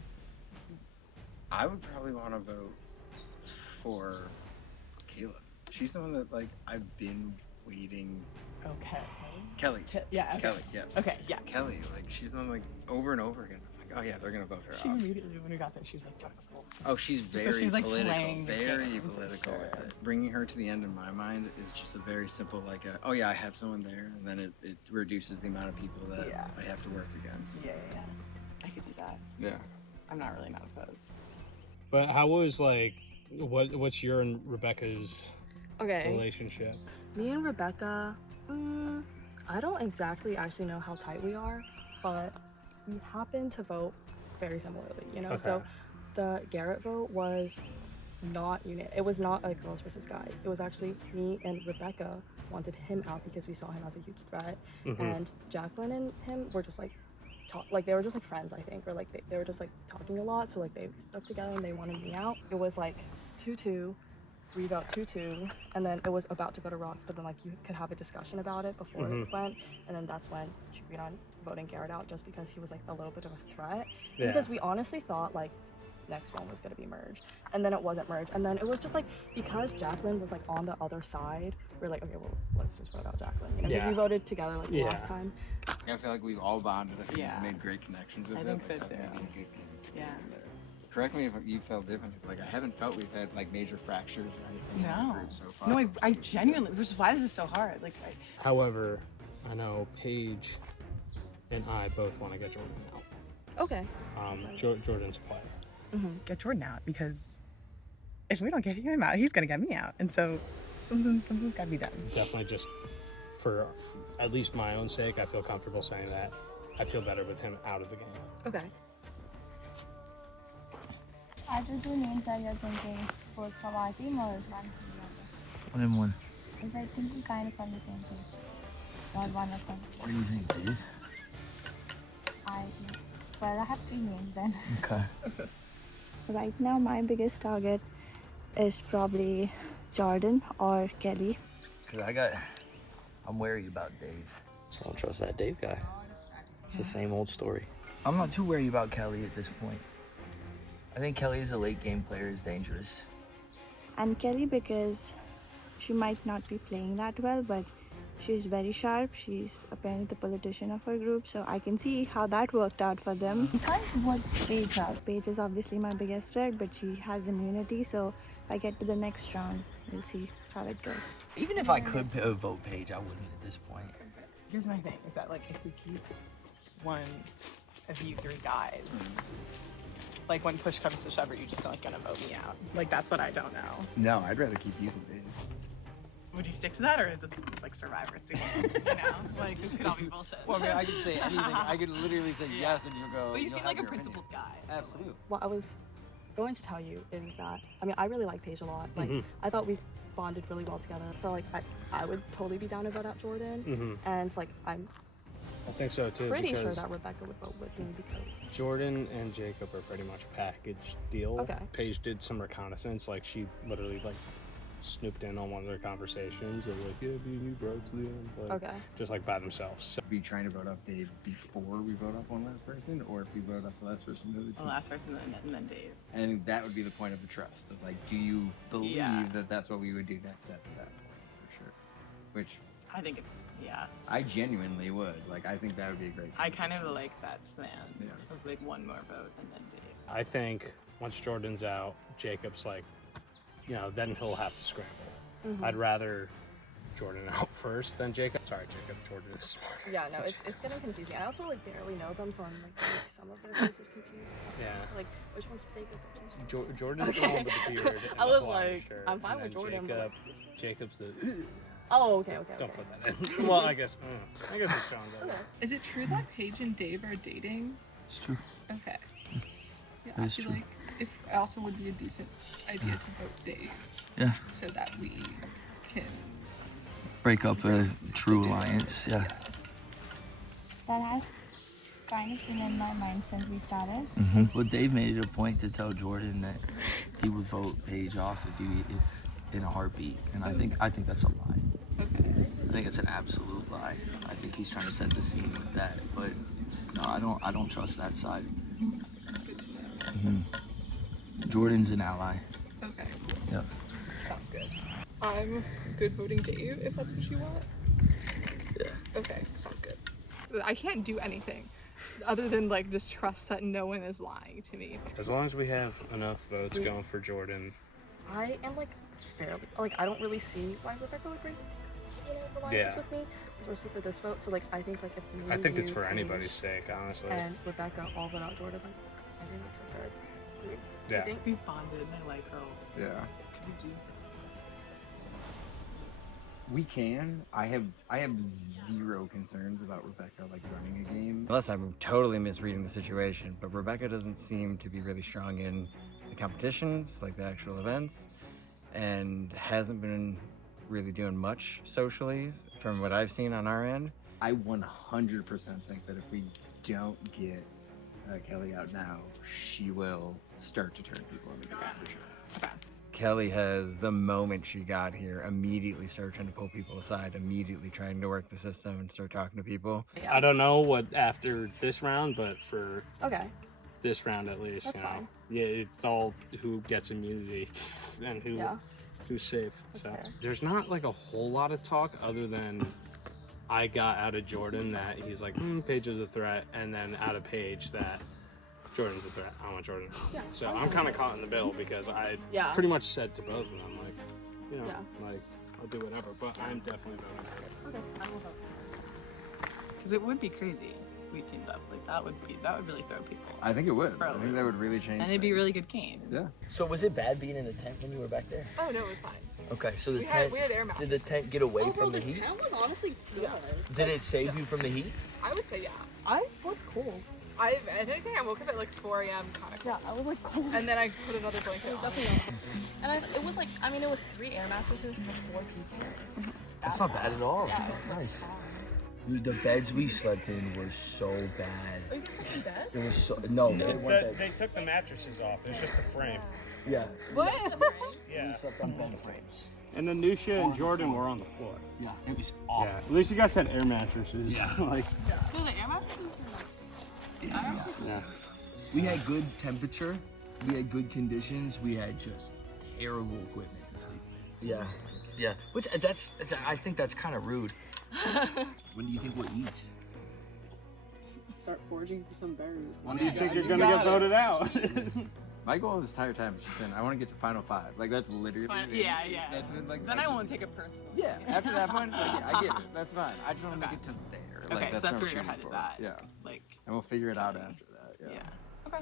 I would probably want to vote for Kayla. She's the one that like I've been waiting. Okay. Kelly. Yeah. Okay. Kelly. Yes. Okay. Yeah. Kelly. Like she's the one like over and over again. Like, oh yeah, they're gonna vote her She off. immediately, when we got there, she was like, Oh, she's very she's, like, political. playing the Very game, political for with sure. it. Bringing her to the end in my mind is just a very simple like oh yeah, I have someone there, and then it reduces the amount of people that I have to work against. Yeah. I could do that. Yeah. I'm not really not opposed. But how was, like, what's your and Rebecca's relationship? Me and Rebecca, I don't exactly actually know how tight we are, but we happen to vote very similarly, you know? Okay. So the Garrett vote was not it was not like girls versus guys. It was actually me and Rebecca wanted him out because we saw him as a huge threat. And Jacqueline and him were just like, they were just like friends, I think, or like they were just like talking a lot, so like they stuck together and they wanted me out. It was like 2-2, we vote 2-2, and then it was about to go to rocks, but then like you could have a discussion about it before it went, and then that's when she agreed on voting Garrett out just because he was like a little bit of a threat. Yeah. Because we honestly thought like next one was going to be merge, and then it wasn't merge, and then it was just like because Jacqueline was like on the other side, we're like, okay, well, let's just vote out Jacqueline, you know, because we voted together like last time. I feel like we've all bonded. I think we've made great connections with it. I think so, too. Maybe a good Yeah. Correct me if you felt differently. Like I haven't felt we've had like major fractures or anything in the No. group so far. No, I genuinely, which is why this is so hard. Like, However, I know Paige and I both want to get Jordan out. Okay. Jordan's a player. Get Jordan out, because if we don't get him out, he's gonna get me out, and so something's gotta be done. Definitely, just for at least my own sake, I feel comfortable saying that I feel better with him out of the game. Okay. Are the two names that you're thinking both from our team or one from the other? One and one. Because I think we're kind of on the same page. Not one of them. What do you think, Dave? Well, I have three names then. Okay. Right now, my biggest target is probably Jordan or Kelly. Because I'm wary about Dave. I don't trust that Dave guy. It's the same old story. I'm not too wary about Kelly at this point. I think Kelly as a late game player is dangerous. And Kelly, because she might not be playing that well, but she's very sharp. She's apparently the politician of her group, so I can see how that worked out for them. You can't vote Paige out. Paige is obviously my biggest threat, but she has immunity, so if I get to the next round, we'll see how it goes. Even if I could vote Paige, I wouldn't at this point. Here's my thing, is that like if we keep one of you three guys, like when push comes to shove, are you just like gonna vote me out? Like that's what I don't know. No, I'd rather keep you than Dave. Would you stick to that, or is it it's like Survivor? It's, you know, like this could all be bullshit. Well, I mean, I could say anything. I could literally say yes, and you go. But you you'll seem like a have your principled opinion. guy. Absolutely. What I was going to tell you is that, I mean, I really like Paige a lot. Like, I thought we bonded really well together. So, like, I would totally be down to vote out Jordan. And, like, I'm I think so too. pretty sure because that Rebecca would vote with me because Jordan and Jacob are pretty much a package deal. Okay. Paige did some reconnaissance. Like, she literally, like, snooped in on one of their conversations. They're like, yeah, me and you, bro, it's Leon. Like, Okay. Just like by themselves. So, Are we trying to vote off Dave before we vote off one last person, or if we vote off the last person, move it The last person and then Dave. And that would be the point of the trust. Of like, do you believe that that's what we would do next after that point, for sure? Which I think it's, I genuinely would. Like, I think that would be a great. I kind of like that plan Yeah. of like one more vote and then Dave. I think once Jordan's out, Jacob's like, you know, then he'll have to scramble. Mm-hmm. I'd rather Jordan out first than Jacob. Sorry, Jacob. Jordan is smart. Yeah, no, it's getting confusing. I also like barely know them, so I'm like getting some of their faces confused. Yeah. Like which one's Jacob? Jordan's the one with the beard. And I the was Hawaiian like, shirt, I'm fine and with then Jordan, but Jacob's the. Oh, okay. Don't put that in. Well, I guess it's Sean though. Okay. Is it true that Paige and Dave are dating? It's true. Okay. Yeah, That I is feel true. like it also would be a decent idea to vote Dave. Yeah. So that we can. Break up a true alliance. Yeah. That has kind of been in my mind since we started. Well, Dave made it a point to tell Jordan that he would vote Paige off if in a heartbeat, and I think that's a lie. Okay. I think it's an absolute lie. I think he's trying to set the scene with that, but no, I don't trust that side. Jordan's an ally. Okay. Yep. Sounds good. I'm good voting Dave if that's what you want. Yeah. Okay, sounds good. I can't do anything other than like just trust that no one is lying to me. As long as we have enough votes going for Jordan. I am like fairly like I don't really see why Rebecca would bring alliances with me, especially for this vote. So like I think like if me, I think it's you, for Paige, anybody's sake, honestly. and Rebecca all vote out Jordan, like I think that's a good group. Yeah. I think We bonded and I like her. Yeah. Could we do? We can. I have zero concerns about Rebecca like running a game. Unless I'm totally misreading the situation, but Rebecca doesn't seem to be really strong in the competitions, like the actual events, and hasn't been really doing much socially from what I've seen on our end. I 100% think that if we don't get Kelly out now, she will start to turn people on the ground for sure. Okay. Kelly has, the moment she got here, immediately started trying to pull people aside, immediately trying to work the system and start talking to people. I don't know what after this round, but for okay. this round at least, That's you know, fine. yeah, it's all who gets immunity and who's safe. That's so fair. there's not like a whole lot of talk other than I got out of Jordan that he's like, Paige is a threat, and then out of Paige that Jordan's a threat. I want Jordan. Yeah, So I'm kind of caught in the middle because I pretty much said to both of them, like, you know, like, I'll do whatever, but I'm definitely voting for it. Okay, I will vote. Because it would be crazy if we teamed up. Like that would really throw people. I think it would. I think that would really change And it'd be a things. really good game. Yeah. So was it bad being in the tent when you were back there? Oh no, it was fine. Okay, so the We tent had air did the tent get away from the heat? tent was honestly good. Did it save you from the heat? I would say yeah. I was cool. I think I woke up at like 4 a.m. kind of. Yeah, I was like cool. And then I put another blanket on. And it was like, I mean, it was 3 air mattresses for 4 people. That's not bad at all. Yeah, it was like Dude, the beds we slept in were so bad. Oh, you guys slept in beds? It was so no, they weren't beds. They took the mattresses off. It's just a frame. Yeah. What? Yeah. We slept on bed frames. And then Nusha and Jordan were on the floor. Yeah, it was awful. Yeah. At least you guys had air mattresses. Yeah. Like. No, the air mattresses Yeah. We had good temperature. We had good conditions. We had just terrible equipment to sleep in. Yeah. Yeah. Which I think that's kind of rude. When do you think we'll eat? Start foraging for some berries. When do you think you're gonna get voted out? My goal this entire time has just been, I want to get to final 5. Like, that's literally Yeah. That's been, like, Then I just- won't take it personally. Yeah, after that point, like, yeah, I get it. That's fine. I just want to make it to there. Like, Okay, so what that's I'm where your shooting head is for. at. Yeah. Like, And we'll figure it out after that. Yeah. Okay.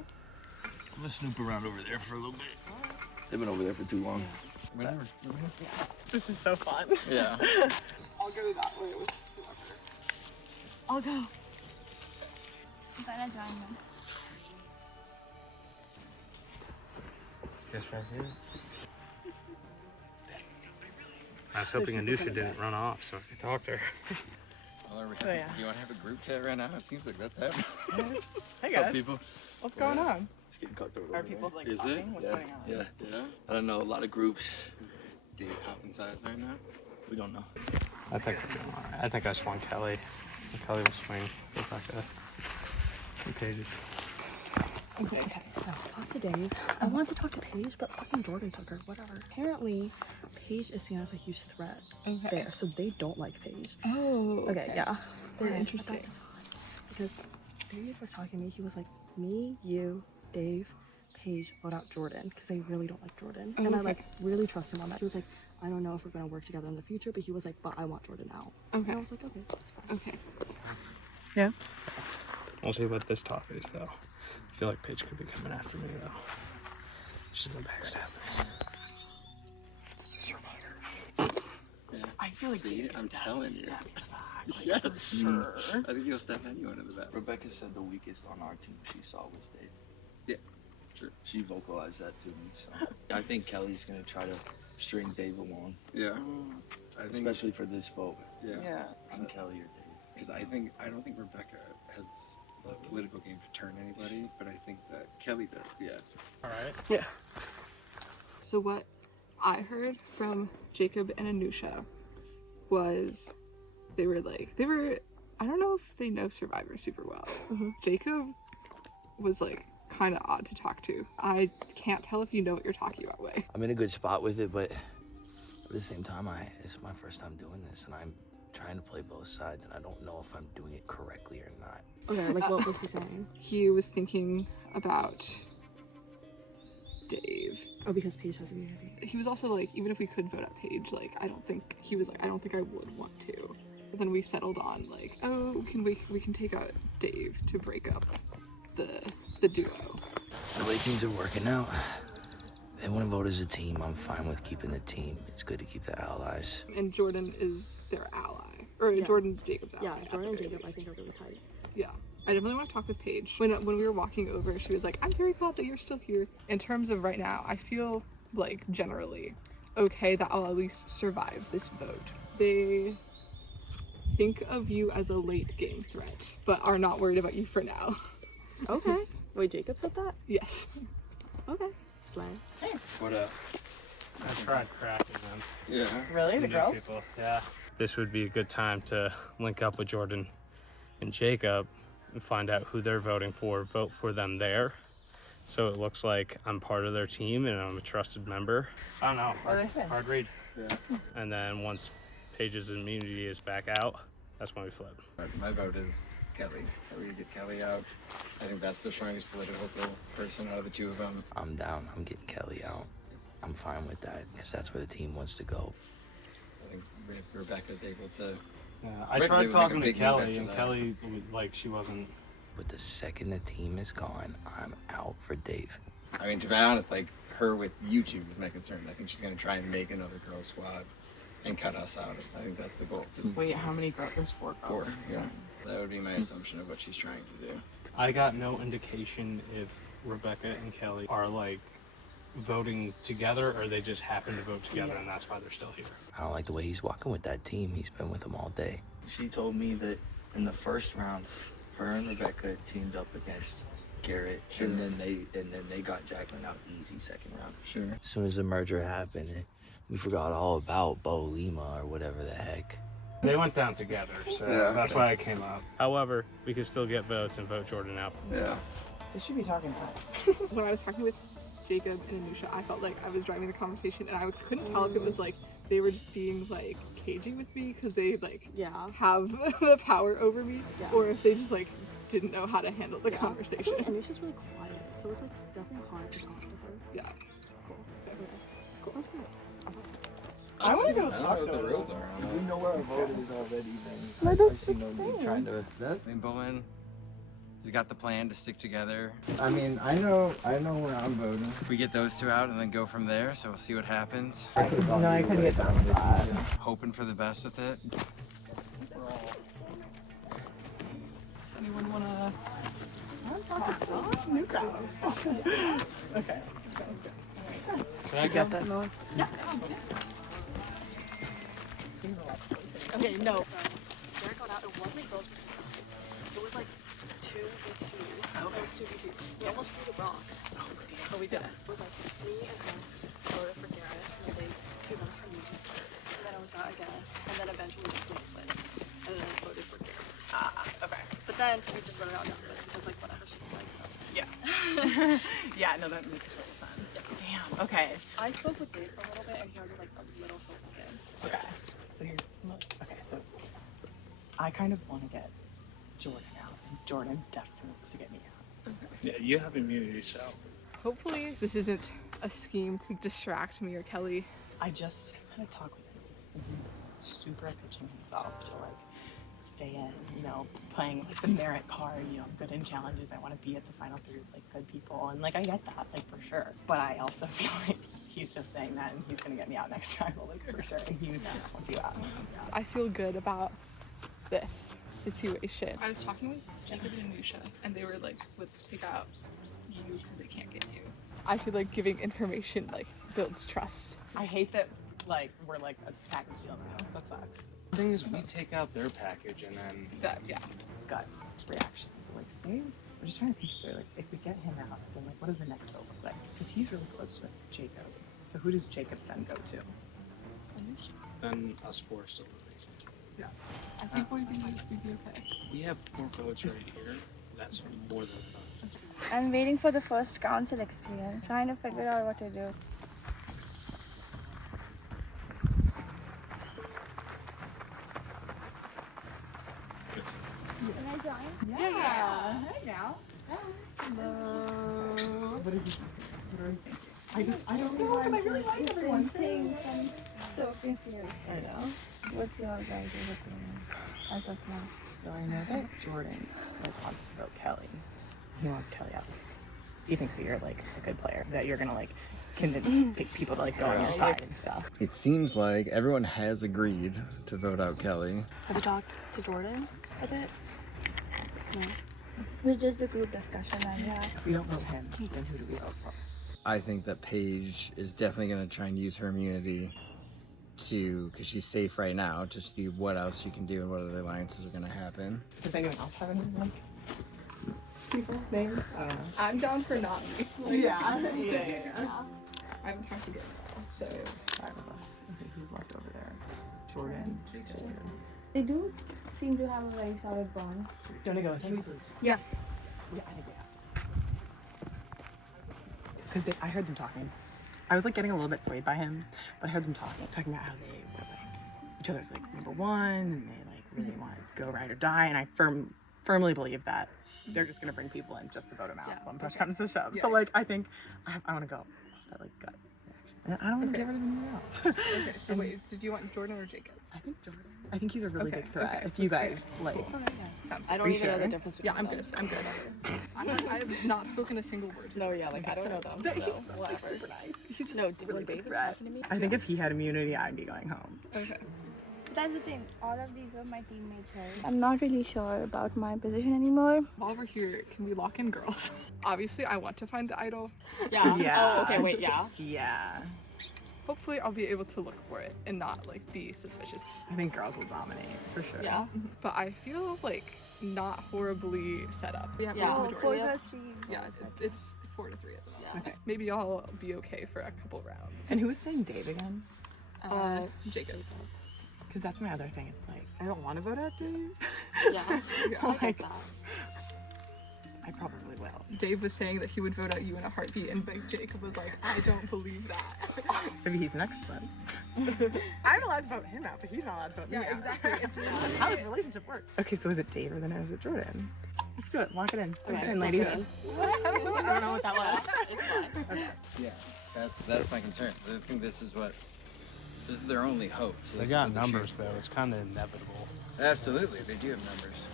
I'm gonna snoop around over there for a little bit. They've been over there for too long. Whenever. This is so fun. Yeah. I'll go that way with whoever. I'll go. You gotta join them. Guess right here. I was hoping Anusha didn't run off so I could talk to her. Well, So, yeah. Do you want to have a group chat right now? It seems like that's happening. Hey What's up, guys. people? What's going on? It's getting cut over Are there. people like Is talking? it? What's Yeah. going on? Yeah. I don't know. A lot of groups. Dave, switching sides right now? We don't know. I think I swung Kelly. Kelly will swing Rebecca and Paige. Okay, so talk to Dave. I wanted to talk to Paige, but fucking Jordan took her, whatever. Apparently, Paige is seen as a huge threat there, so they don't like Paige. Oh. Okay, yeah. Very interesting. That's fine. Because Dave was talking to me, he was like, me, you, Dave, Paige, vote out Jordan, because they really don't like Jordan. And I like really trust him on that. He was like, I don't know if we're gonna work together in the future, but he was like, but I want Jordan out. Okay. And I was like, okay, that's fine. Okay. Yeah. We'll see what this top is, though. I feel like Paige could be coming after me, though. She's gonna backstab me. This is Survivor. Yeah. I feel like See, Dave I'm telling you. Like, Yes. sure. I think he'll step anyone in the back. Rebecca said the weakest on our team she saw was Dave. Yeah. Sure. She vocalized that to me, so I think Kelly's gonna try to string Dave along. Yeah. I think, especially for this vote. Yeah. I'm Kelly or Dave. Because I don't think Rebecca has a political game to turn anybody, but I think that Kelly does. Yeah. All right. Yeah. So what I heard from Jacob and Anusha was they were I don't know if they know Survivor super well. Jacob was like kind of odd to talk to. I can't tell if you know what you're talking about, Way. I'm in a good spot with it, but at the same time, it's my first time doing this, and I'm trying to play both sides, and I don't know if I'm doing it correctly or not. Okay, like what was he saying? He was thinking about Dave. Oh, because Paige has immunity. He was also like, even if we could vote out Paige, like I don't think I would want to. But then we settled on like, oh, we can take out Dave to break up the duo. The way things are working out, they want to vote as a team. I'm fine with keeping the team. It's good to keep the allies. And Jordan is their ally, or Jordan's Jacob's ally. Yeah, Jordan and Jacob I think are really tight. Yeah. I definitely want to talk with Paige. When we were walking over, she was like, I'm very glad that you're still here. In terms of right now, I feel like generally okay that I'll at least survive this vote. They think of you as a late game threat, but are not worried about you for now. Okay. Wait, Jacob said that? Yes. Okay. Slay. Hey. What up? I tried cracking them. Yeah. Really? The girls? People. Yeah. This would be a good time to link up with Jordan and Jacob and find out who they're voting for, vote for them there. So it looks like I'm part of their team and I'm a trusted member. I don't know. Hard read. Yeah. And then once Paige's immunity is back out, that's when we flip. My vote is Kelly. We get Kelly out. I think that's the strongest political person out of the two of them. I'm down. I'm getting Kelly out. I'm fine with that because that's where the team wants to go. I think if Rebecca's able to... Yeah, I tried talking to Kelly, and Kelly, like, she wasn't... But the second the team is gone, I'm out for Dave. I mean, to be honest, like, her with YouTube is my concern. I think she's going to try and make another girl squad and cut us out. I think that's the goal. Wait, how many girls? There's 4 girls. 4, yeah. That would be my assumption of what she's trying to do. I got no indication if Rebecca and Kelly are, like, voting together or they just happen to vote together and that's why they're still here. I don't like the way he's walking with that team. He's been with them all day. She told me that in the first round, her and Rebecca teamed up against Garrett, and then they got Jacqueline out easy second round. Sure. As soon as the merger happened, we forgot all about Bo Lima or whatever the heck. They went down together, so that's why I came up. However, we could still get votes and vote Jordan out. Yeah. They should be talking fast. When I was talking with Jacob and Anusha, I felt like I was driving the conversation and I couldn't tell if it was like they were just being like cagey with me because they like have the power over me, or if they just like didn't know how to handle the conversation. I think Anusha's really quiet, so it's like definitely hard to talk to her. Yeah. Cool. Okay. Cool. Sounds good. I want to go I talk don't know to what the rules are. If we know where our vote is already, No, then that's I see no need trying to... I mean, Bowen, he's got the plan to stick together. I mean, I know where I'm voting. We get those two out and then go from there, so we'll see what happens. I couldn't get down with that. Hoping for the best with it. Does anyone want to... New crowd. Okay. Can I get that, Noah? Yeah. Okay, no. So, Derek got out. It wasn't girls versus guys. It was like 2v2. Oh, it was 2v2. We almost threw the rocks. Oh, damn. But we didn't. It was like me and him voted for Garrett, and then they 2 voted for me. then we just wrote it out because like whatever she was like. Yeah. Yeah, no, that makes total sense. Damn, okay. I spoke with Dave for a little bit and he already like a little filled in. Okay, so so I kind of want to get Jordan out, and Jordan definitely wants to get me out. Yeah, you have immunity, so. Hopefully this isn't a scheme to distract me or Kelly. I just had a talk with him, and he's super pitching himself to like stay in, you know, playing like the merit card, you know, good in challenges. I want to be at the final 3 with like good people, and like I get that, like for sure. But I also feel like he's just saying that, and he's gonna get me out next time, like for sure. And he wants you out. I feel good about this situation. I was talking with Jacob and Anusha, and they were like, let's take out you because they can't get you. I feel like giving information like builds trust. I hate that like we're like a package deal now. That sucks. The thing is, we take out their package and then gut reactions. Like, say, we're just trying to think through, like, if we get him out, then like, what does the next vote look like? Because he's really close with Jacob. So who does Jacob then go to? Anusha. then us forced to eliminate. Yeah. I think we'd be okay. We have 4 votes right here. That's more than enough. I'm waiting for the first council experience, trying to figure out what to do. Can I join? Yeah. Hey now. Hello. What are you thinking? I don't know because I really like everyone. Things. I'm so confused. I know. What's your guys' opinion as of now? So I know that Jordan like wants to vote Kelly. He wants Kelly out because he thinks that you're like a good player, that you're gonna like convince people to like go on your side and stuff. It seems like everyone has agreed to vote out Kelly. Have you talked to Jordan a bit? No. It's just a group discussion and yeah. If we don't vote him, then who do we vote for? I think that Paige is definitely going to try and use her immunity because she's safe right now, to see what else she can do and what other alliances are going to happen. Does anyone else have any like people names? I don't know. I'm down for not me. Like, Yeah. I haven't talked to Jordan at all, so 5 of us. Okay, who's left over there? Jordan. They do seem to have a very solid bond. Do you want to go with him? yeah. Yeah, I think we have to. Because I heard them talking. I was like getting a little bit swayed by him, but I heard them talking about how they were like each other's like number one, and they like really want to go ride or die. And I firmly believe that they're just gonna bring people in just to vote him out when push comes to shove. So like I think I want to go off that like gut reaction, and I don't want to give it to anyone else. Okay, so wait, so do you want Jordan or Jacob? I think Jordan. I think he's a really big threat. Okay. If you guys like, Sounds I good. don't even know the difference between I'm good. I'm good. I have not spoken a single word. No, yeah, like I don't know them. But So he's whatever. super nice. He's just No, really did big threat. happen to me? I think if he had immunity, I'd be going home. Okay. That's the thing, all of these were my teammates, right? I'm not really sure about my position anymore. While we're here, can we lock in girls? Obviously, I want to find the idol. Yeah. Yeah. Oh, okay, wait, yeah. Yeah. Hopefully, I'll be able to look for it and not like be suspicious. I think girls will dominate for sure. Yeah. But I feel like not horribly set up. We have Yeah. a Oh, majority. 4+3. Yeah, it's 4-3 at the moment. Yeah. Okay. Maybe I'll be okay for a couple rounds. And who was saying Dave again? Jacob. Because that's my other thing. It's like, I don't want to vote out Dave. Yeah. I Like, get that. I probably will. Dave was saying that he would vote out you in a heartbeat, and Big Jacob was like, I don't believe that. Maybe he's next then. I'm allowed to vote him out, but he's not allowed to vote me out. exactly. It's how this relationship works. Okay, so is it Dave or then is it Jordan? Let's do it. Lock it in. Lock it in, let's ladies. go. I don't know what that was. It's fine. Okay. Yeah, that's my concern. I think this is their only hope. So They this got is what numbers though. It's kind of inevitable. Absolutely, they do have numbers.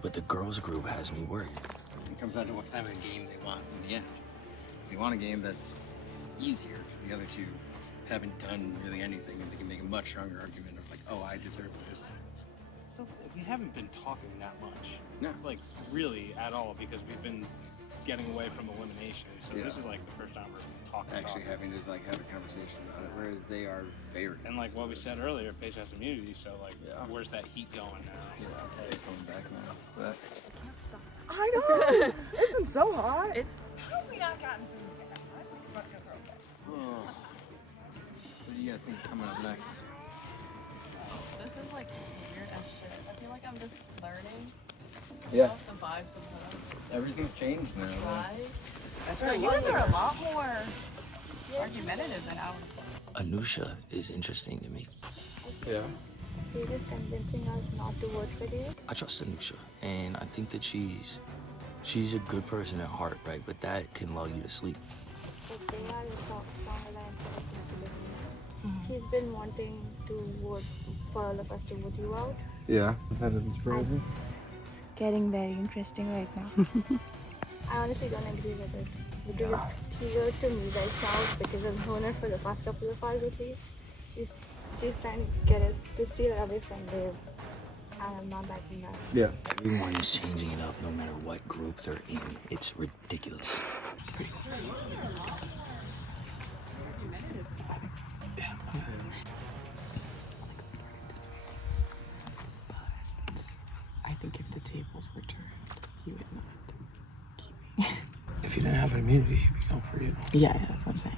But the girls group has me worried. It comes down to what kind of game they want in the end. They want a game that's easier, because the other two haven't done really anything, and they can make a much stronger argument of like, oh, I deserve this. So we haven't been talking that much. No. Like really at all, because we've been getting away from elimination. So Yeah. this is like the first time we're talking Actually about it. having to like have a conversation about it, whereas they are very. And like what we said earlier, Paige has immunity, so like Yeah. where's that heat going now? Yeah, they're coming back now. But I know. It's been so hot. How have we not gotten food yet? I'm about to go throw up. what do you guys think is coming up next? This is like weird as shit. I feel like I'm just learning Yeah. The vibes of the Everything's changed now. That's right. You guys are a lot more argumentative than I was. Anusha is interesting to me. Yeah. You're just convincing us not to vote for you. I trust Anusha, and I think that she's a good person at heart, right? But that can lull you to sleep. But they are the stronger than instead. She's been wanting to vote for all of us to vote you out. Yeah, that doesn't surprise me. Getting very interesting right now. I honestly don't agree with it. Because it's clear to me right now, because I've known her for the past couple of hours at least. She's trying to get us to steer away from Dave. And I'm not backing that. Yeah. Everyone is changing it up no matter what group they're in. It's ridiculous. I think if the tables were turned, he would not keep me. If you didn't have an immunity, he'd be going for you. Yeah, that's what I'm saying.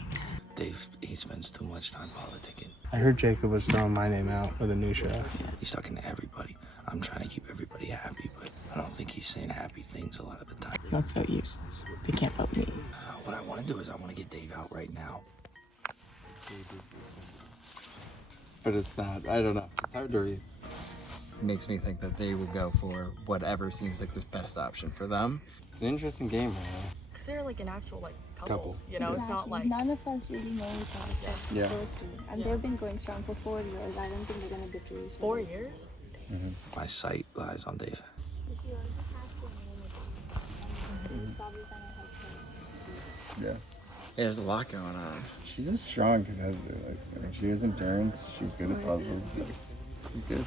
Dave, he spends too much time politicking. I heard Jacob was throwing my name out with Anusha. He's talking to everybody. I'm trying to keep everybody happy, but I don't think he's saying happy things a lot of the time. Let's vote you since they can't vote me. What I want to do is I want to get Dave out right now. But it's not, I don't know. It's hard to read. Makes me think that they will go for whatever seems like the best option for them. It's an interesting game, man. Because they're like an actual like couple. You know, it's not like none of us really know each other. Yeah. Those two. And they've been going strong for 4 years. I don't think they're gonna betray each other. 4 years. My sight lies on Dave. She already has the immunity. And probably gonna help her. Yeah. There's a lot going on. She's a strong competitor. Like, I mean, she has endurance. She's good at puzzles. Like, she's good.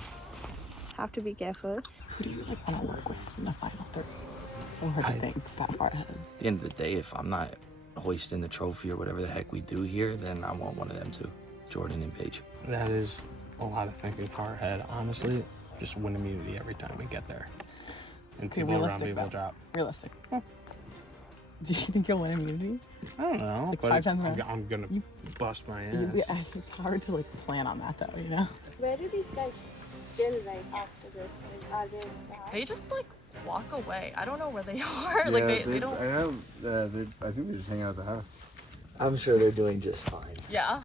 Have to be careful. Who do you like want to work with in the final third? It's so hard to think that far ahead. At the end of the day, if I'm not hoisting the trophy or whatever the heck we do here, then I want one of them too. Jordan and Paige. That is a lot of thinking far ahead. Honestly, just win immunity every time we get there. And people around me will drop. Realistic. Do you think you'll win immunity? I don't know. Like but 5 times more? I'm gonna bust my ass. Yeah, it's hard to like plan on that though, you know? Where do these guys chill like after this? Like, are they in the house? They just like walk away. I don't know where they are. Like they don't. I know. I think they just hang out at the house. I'm sure they're doing just fine. Yeah.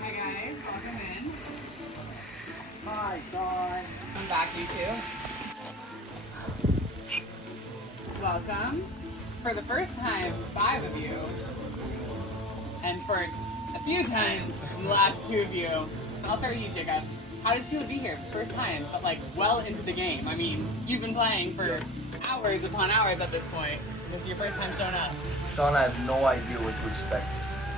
Hi guys, welcome in. My God. Come back, you two. Welcome. For the first time, 5 of you. And for a few times, the last 2 of you. I'll start with you, Jacob. How does it feel to be here? First time, but like well into the game. I mean, you've been playing for hours upon hours at this point. This is your first time showing up. Sean, I have no idea what to expect.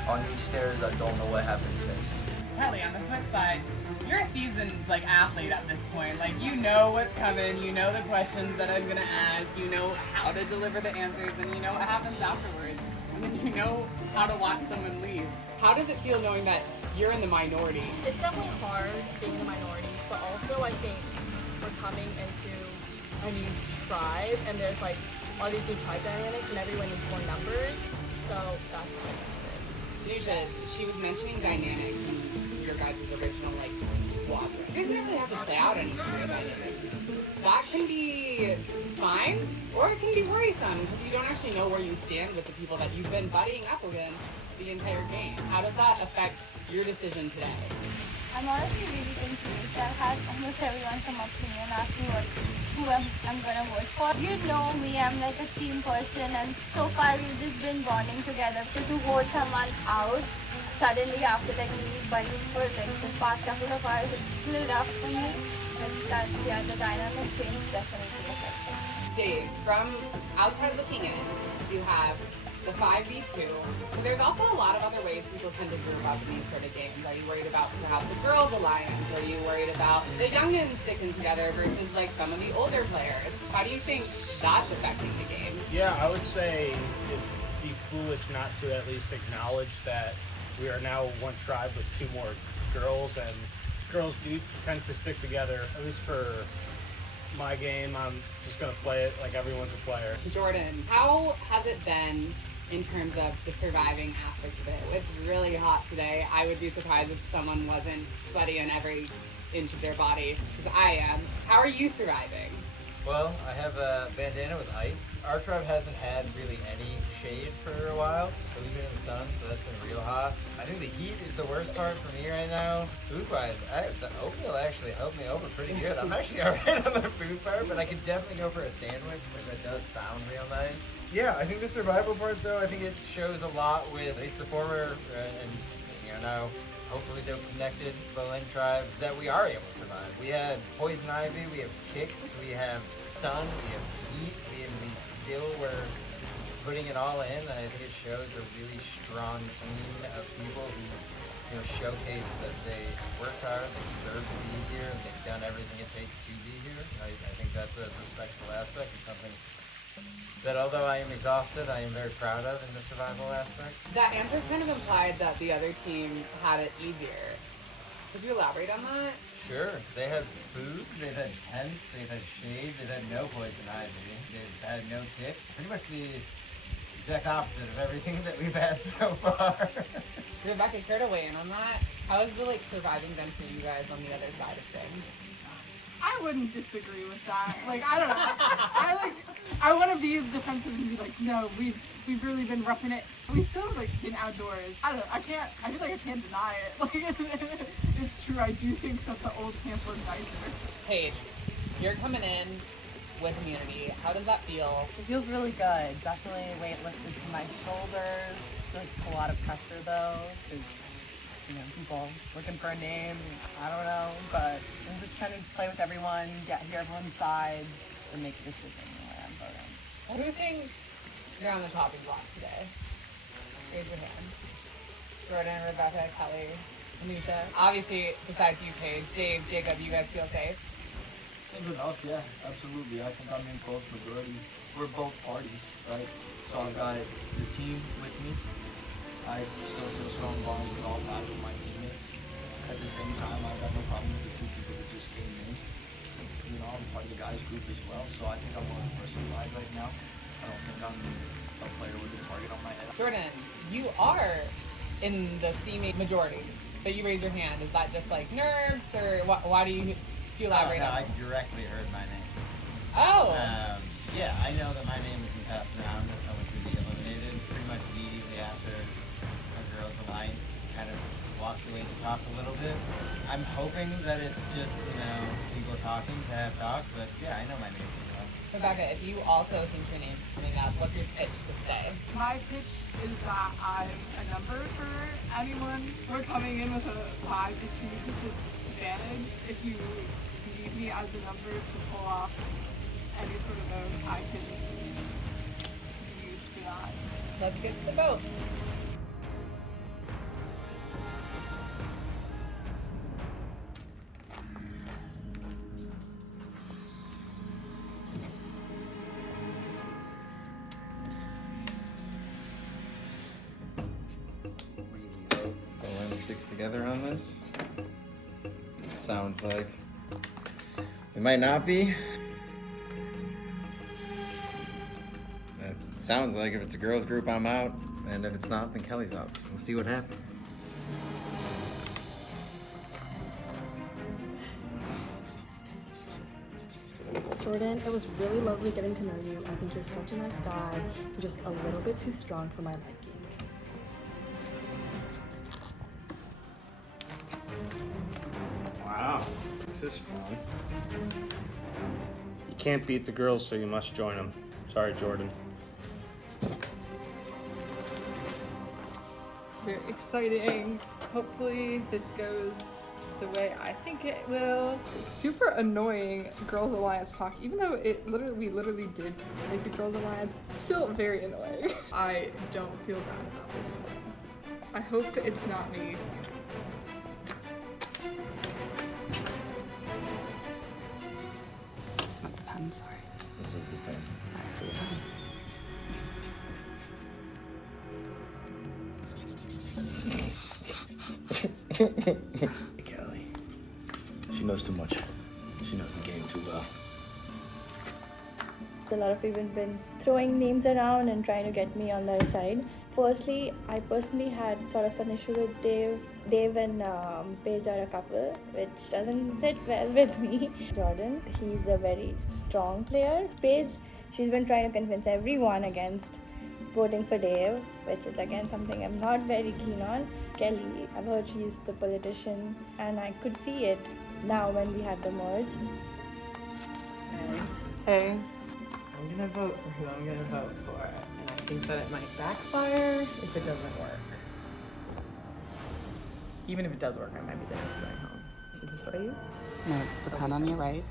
On these stairs, I don't know what happens next. Kelly, on the flip side, you're a seasoned like athlete at this point. Like you know what's coming, you know the questions that I'm gonna ask, you know how to deliver the answers, and you know what happens afterwards. And then you know how to watch someone leave. How does it feel knowing that you're in the minority? It's definitely hard being the minority, but also I think we're coming into a new tribe, and there's like all these new tribe dynamics, and everyone needs more numbers. So that's like Lucia, she was mentioning dynamics in your guys' original like squadron. You guys don't really have to play out any sort of dynamics. That can be fine, or it can be worrisome because you don't actually know where you stand with the people that you've been buddying up against the entire game. How does that affect your decision today? I'm honestly really confused. I've had almost everyone come up to me and ask me who I'm gonna vote for. You know me, I'm like a team person, and so far we've just been bonding together. So to vote someone out suddenly after like being buddies for like the past couple of hours, it's split up for me. And that's, yeah, the dynamic change definitely affected. Dave, from outside looking in, you have the 5v2. There's also a lot of other ways people tend to group up in these sort of games. Are you worried about perhaps the girls' alliance? Are you worried about the youngins sticking together versus like some of the older players? How do you think that's affecting the game? Yeah, I would say it'd be foolish not to at least acknowledge that we are now one tribe with 2 more girls, and girls do tend to stick together, at least for my game. I'm just going to play it like everyone's a player. Jordan, how has it been in terms of the surviving aspect of it? It's really hot today. I would be surprised if someone wasn't sweaty in every inch of their body, because I am. How are you surviving? Well, I have a bandana with ice. Our tribe hasn't had really any shade for a while, so we've been in the sun, so that's been real hot. I think the heat is the worst part for me right now. Food-wise, the oatmeal actually helped me over pretty good. I'm actually alright on the food part, but I could definitely go for a sandwich, because that does sound real nice. Yeah, I think the survival part, though, I think it shows a lot with at least the former and now hopefully the connected Bowen tribe that we are able to survive. We had poison ivy, we have ticks, we have sun, we have heat, we still were putting it all in, and I think it shows a really strong team of people who showcase that they worked hard, they deserve to be here, and they've done everything it takes to be here. I think that's a respectful aspect and something that although I am exhausted, I am very proud of in the survival aspect. That answer kind of implied that the other team had it easier. Could you elaborate on that? Sure. They had food, they've had tents, they've had shade, they've had no poison ivy, they've had no ticks. Pretty much the exact opposite of everything that we've had so far. Rebecca, care to weigh in on that? How has the surviving been for you guys on the other side of things? I wouldn't disagree with that. I don't know. I want to be defensive and be like, no, we've really been roughing it. We've still been outdoors. I don't know. I feel like I can't deny it. It's true. I do think that the old camp was nicer. Paige, you're coming in with immunity. How does that feel? It feels really good. Definitely weight lifted from my shoulders. It's a lot of pressure though, because people looking for a name. I don't know, but I'm just trying to play with everyone, hear everyone's sides, and make a decision where I'm voting. Who thinks you're on the chopping block today? Raise your hand. Jordan, Rebecca, Kelly, Anisha. Obviously, besides you, Paige, Dave, Jacob, you guys feel safe? Safe enough, yeah, absolutely. I think I'm in close majority. We're both parties, right? So I've got the team with me. I still feel strong bonds with all 5 of my teammates. At the same time, I've got no problem with the 2 people that just came in. I'm part of the guys group as well, so I think I'm more diversified right now. I don't think I'm a player with a target on my head. Jordan, you are in the C majority, but you raise your hand. Is that just nerves, or why do you elaborate on I directly heard my name. Oh! Yeah, I know that my name has been passed around as someone who be eliminated pretty much immediately after a girls' alliance kind of walked away to talk a little bit. I'm hoping that it's just, people talking to have talks, but yeah, I know my name. Rebecca, if you also think your name's coming up, what's your pitch to stay? My pitch is that I'm a number for anyone. We're coming in with a 5 to 2 disadvantage. If you need me as a number to pull off any sort of vote, I can be used for that. Let's get to the vote. Sticks together on this. It sounds like we might not be. It sounds like if it's a girls group, I'm out, and if it's not, then Kelly's out. So we'll see what happens. Jordan, it was really lovely getting to know you. I think you're such a nice guy. You're just a little bit too strong for my liking. Wow, this is fun. You can't beat the girls, so you must join them. Sorry, Jordan. Very exciting. Hopefully this goes the way I think it will. Super annoying Girls Alliance talk, even though we literally did make the Girls Alliance, still very annoying. I don't feel bad about this one. I hope that it's not me. It's not the pen, sorry. This is the pen. Kelly. She knows too much. She knows the game too well. A lot of people have been throwing names around and trying to get me on their side. Firstly, I personally had sort of an issue with Dave. Dave and Paige are a couple, which doesn't sit well with me. Jordan, he's a very strong player. Paige, she's been trying to convince everyone against voting for Dave, which is again something I'm not very keen on. Kelly, I've heard she's the politician, and I could see it now when we had the merge. Hey. I'm gonna vote for who I'm gonna vote for, and I think that it might backfire if it doesn't work. Even if it does work, I might be the next going home. Is this what I use? No, it's the pen on your right.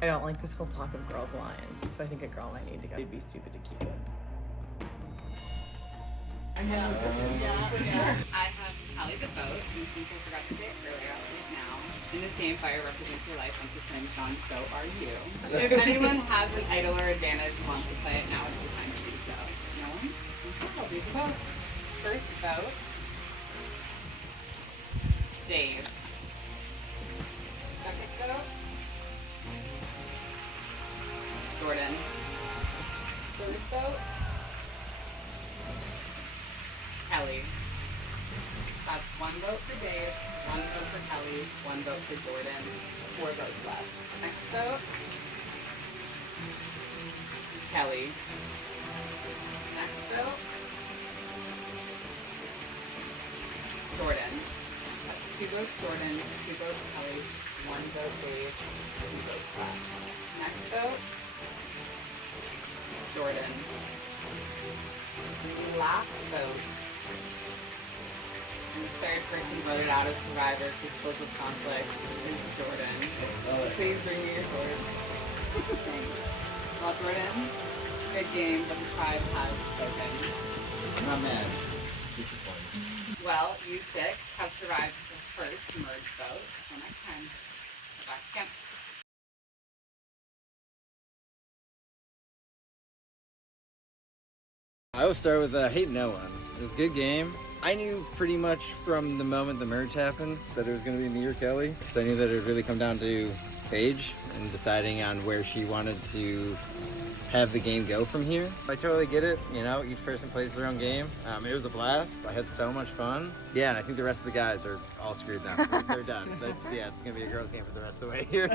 I don't like this whole talk of girls' alliance, so I think a girl might need to go. It'd be stupid to keep it. I have tallied the votes, and since I forgot to say it earlier, I'll say it now. In this game, fire represents your life. Once your flame is gone, so are you. If anyone has an idol or advantage and wants to play it, now is the time to do so. No one? Okay, I'll do the votes. First vote, Dave. Second vote, Jordan. Third vote, Kelly. That's one vote for Dave, one vote for Kelly, one vote for Jordan, 4 votes left. Next vote, Kelly. Next vote, Jordan. That's 2 votes Jordan, 2 votes Kelly, 1 vote Dave, 2 votes left. Next vote, Jordan. Last vote, and the third person voted out as survivor, Crucibles of conflict, is Jordan. Please bring me your torch. Thanks. Well, Jordan, good game, but the tribe has spoken. I'm not mad. It's disappointing. Well, you 6 have survived the first merge vote. Until next time, go back again. I will start with hate no one. It was a good game. I knew pretty much from the moment the merge happened that it was going to be me or Kelly, because I knew that it would really come down to Paige and deciding on where she wanted to have the game go from here. I totally get it, you know, each person plays their own game. It was a blast. I had so much fun. Yeah, and I think the rest of the guys are all screwed now. They're done. It's going to be a girls' game for the rest of the way here.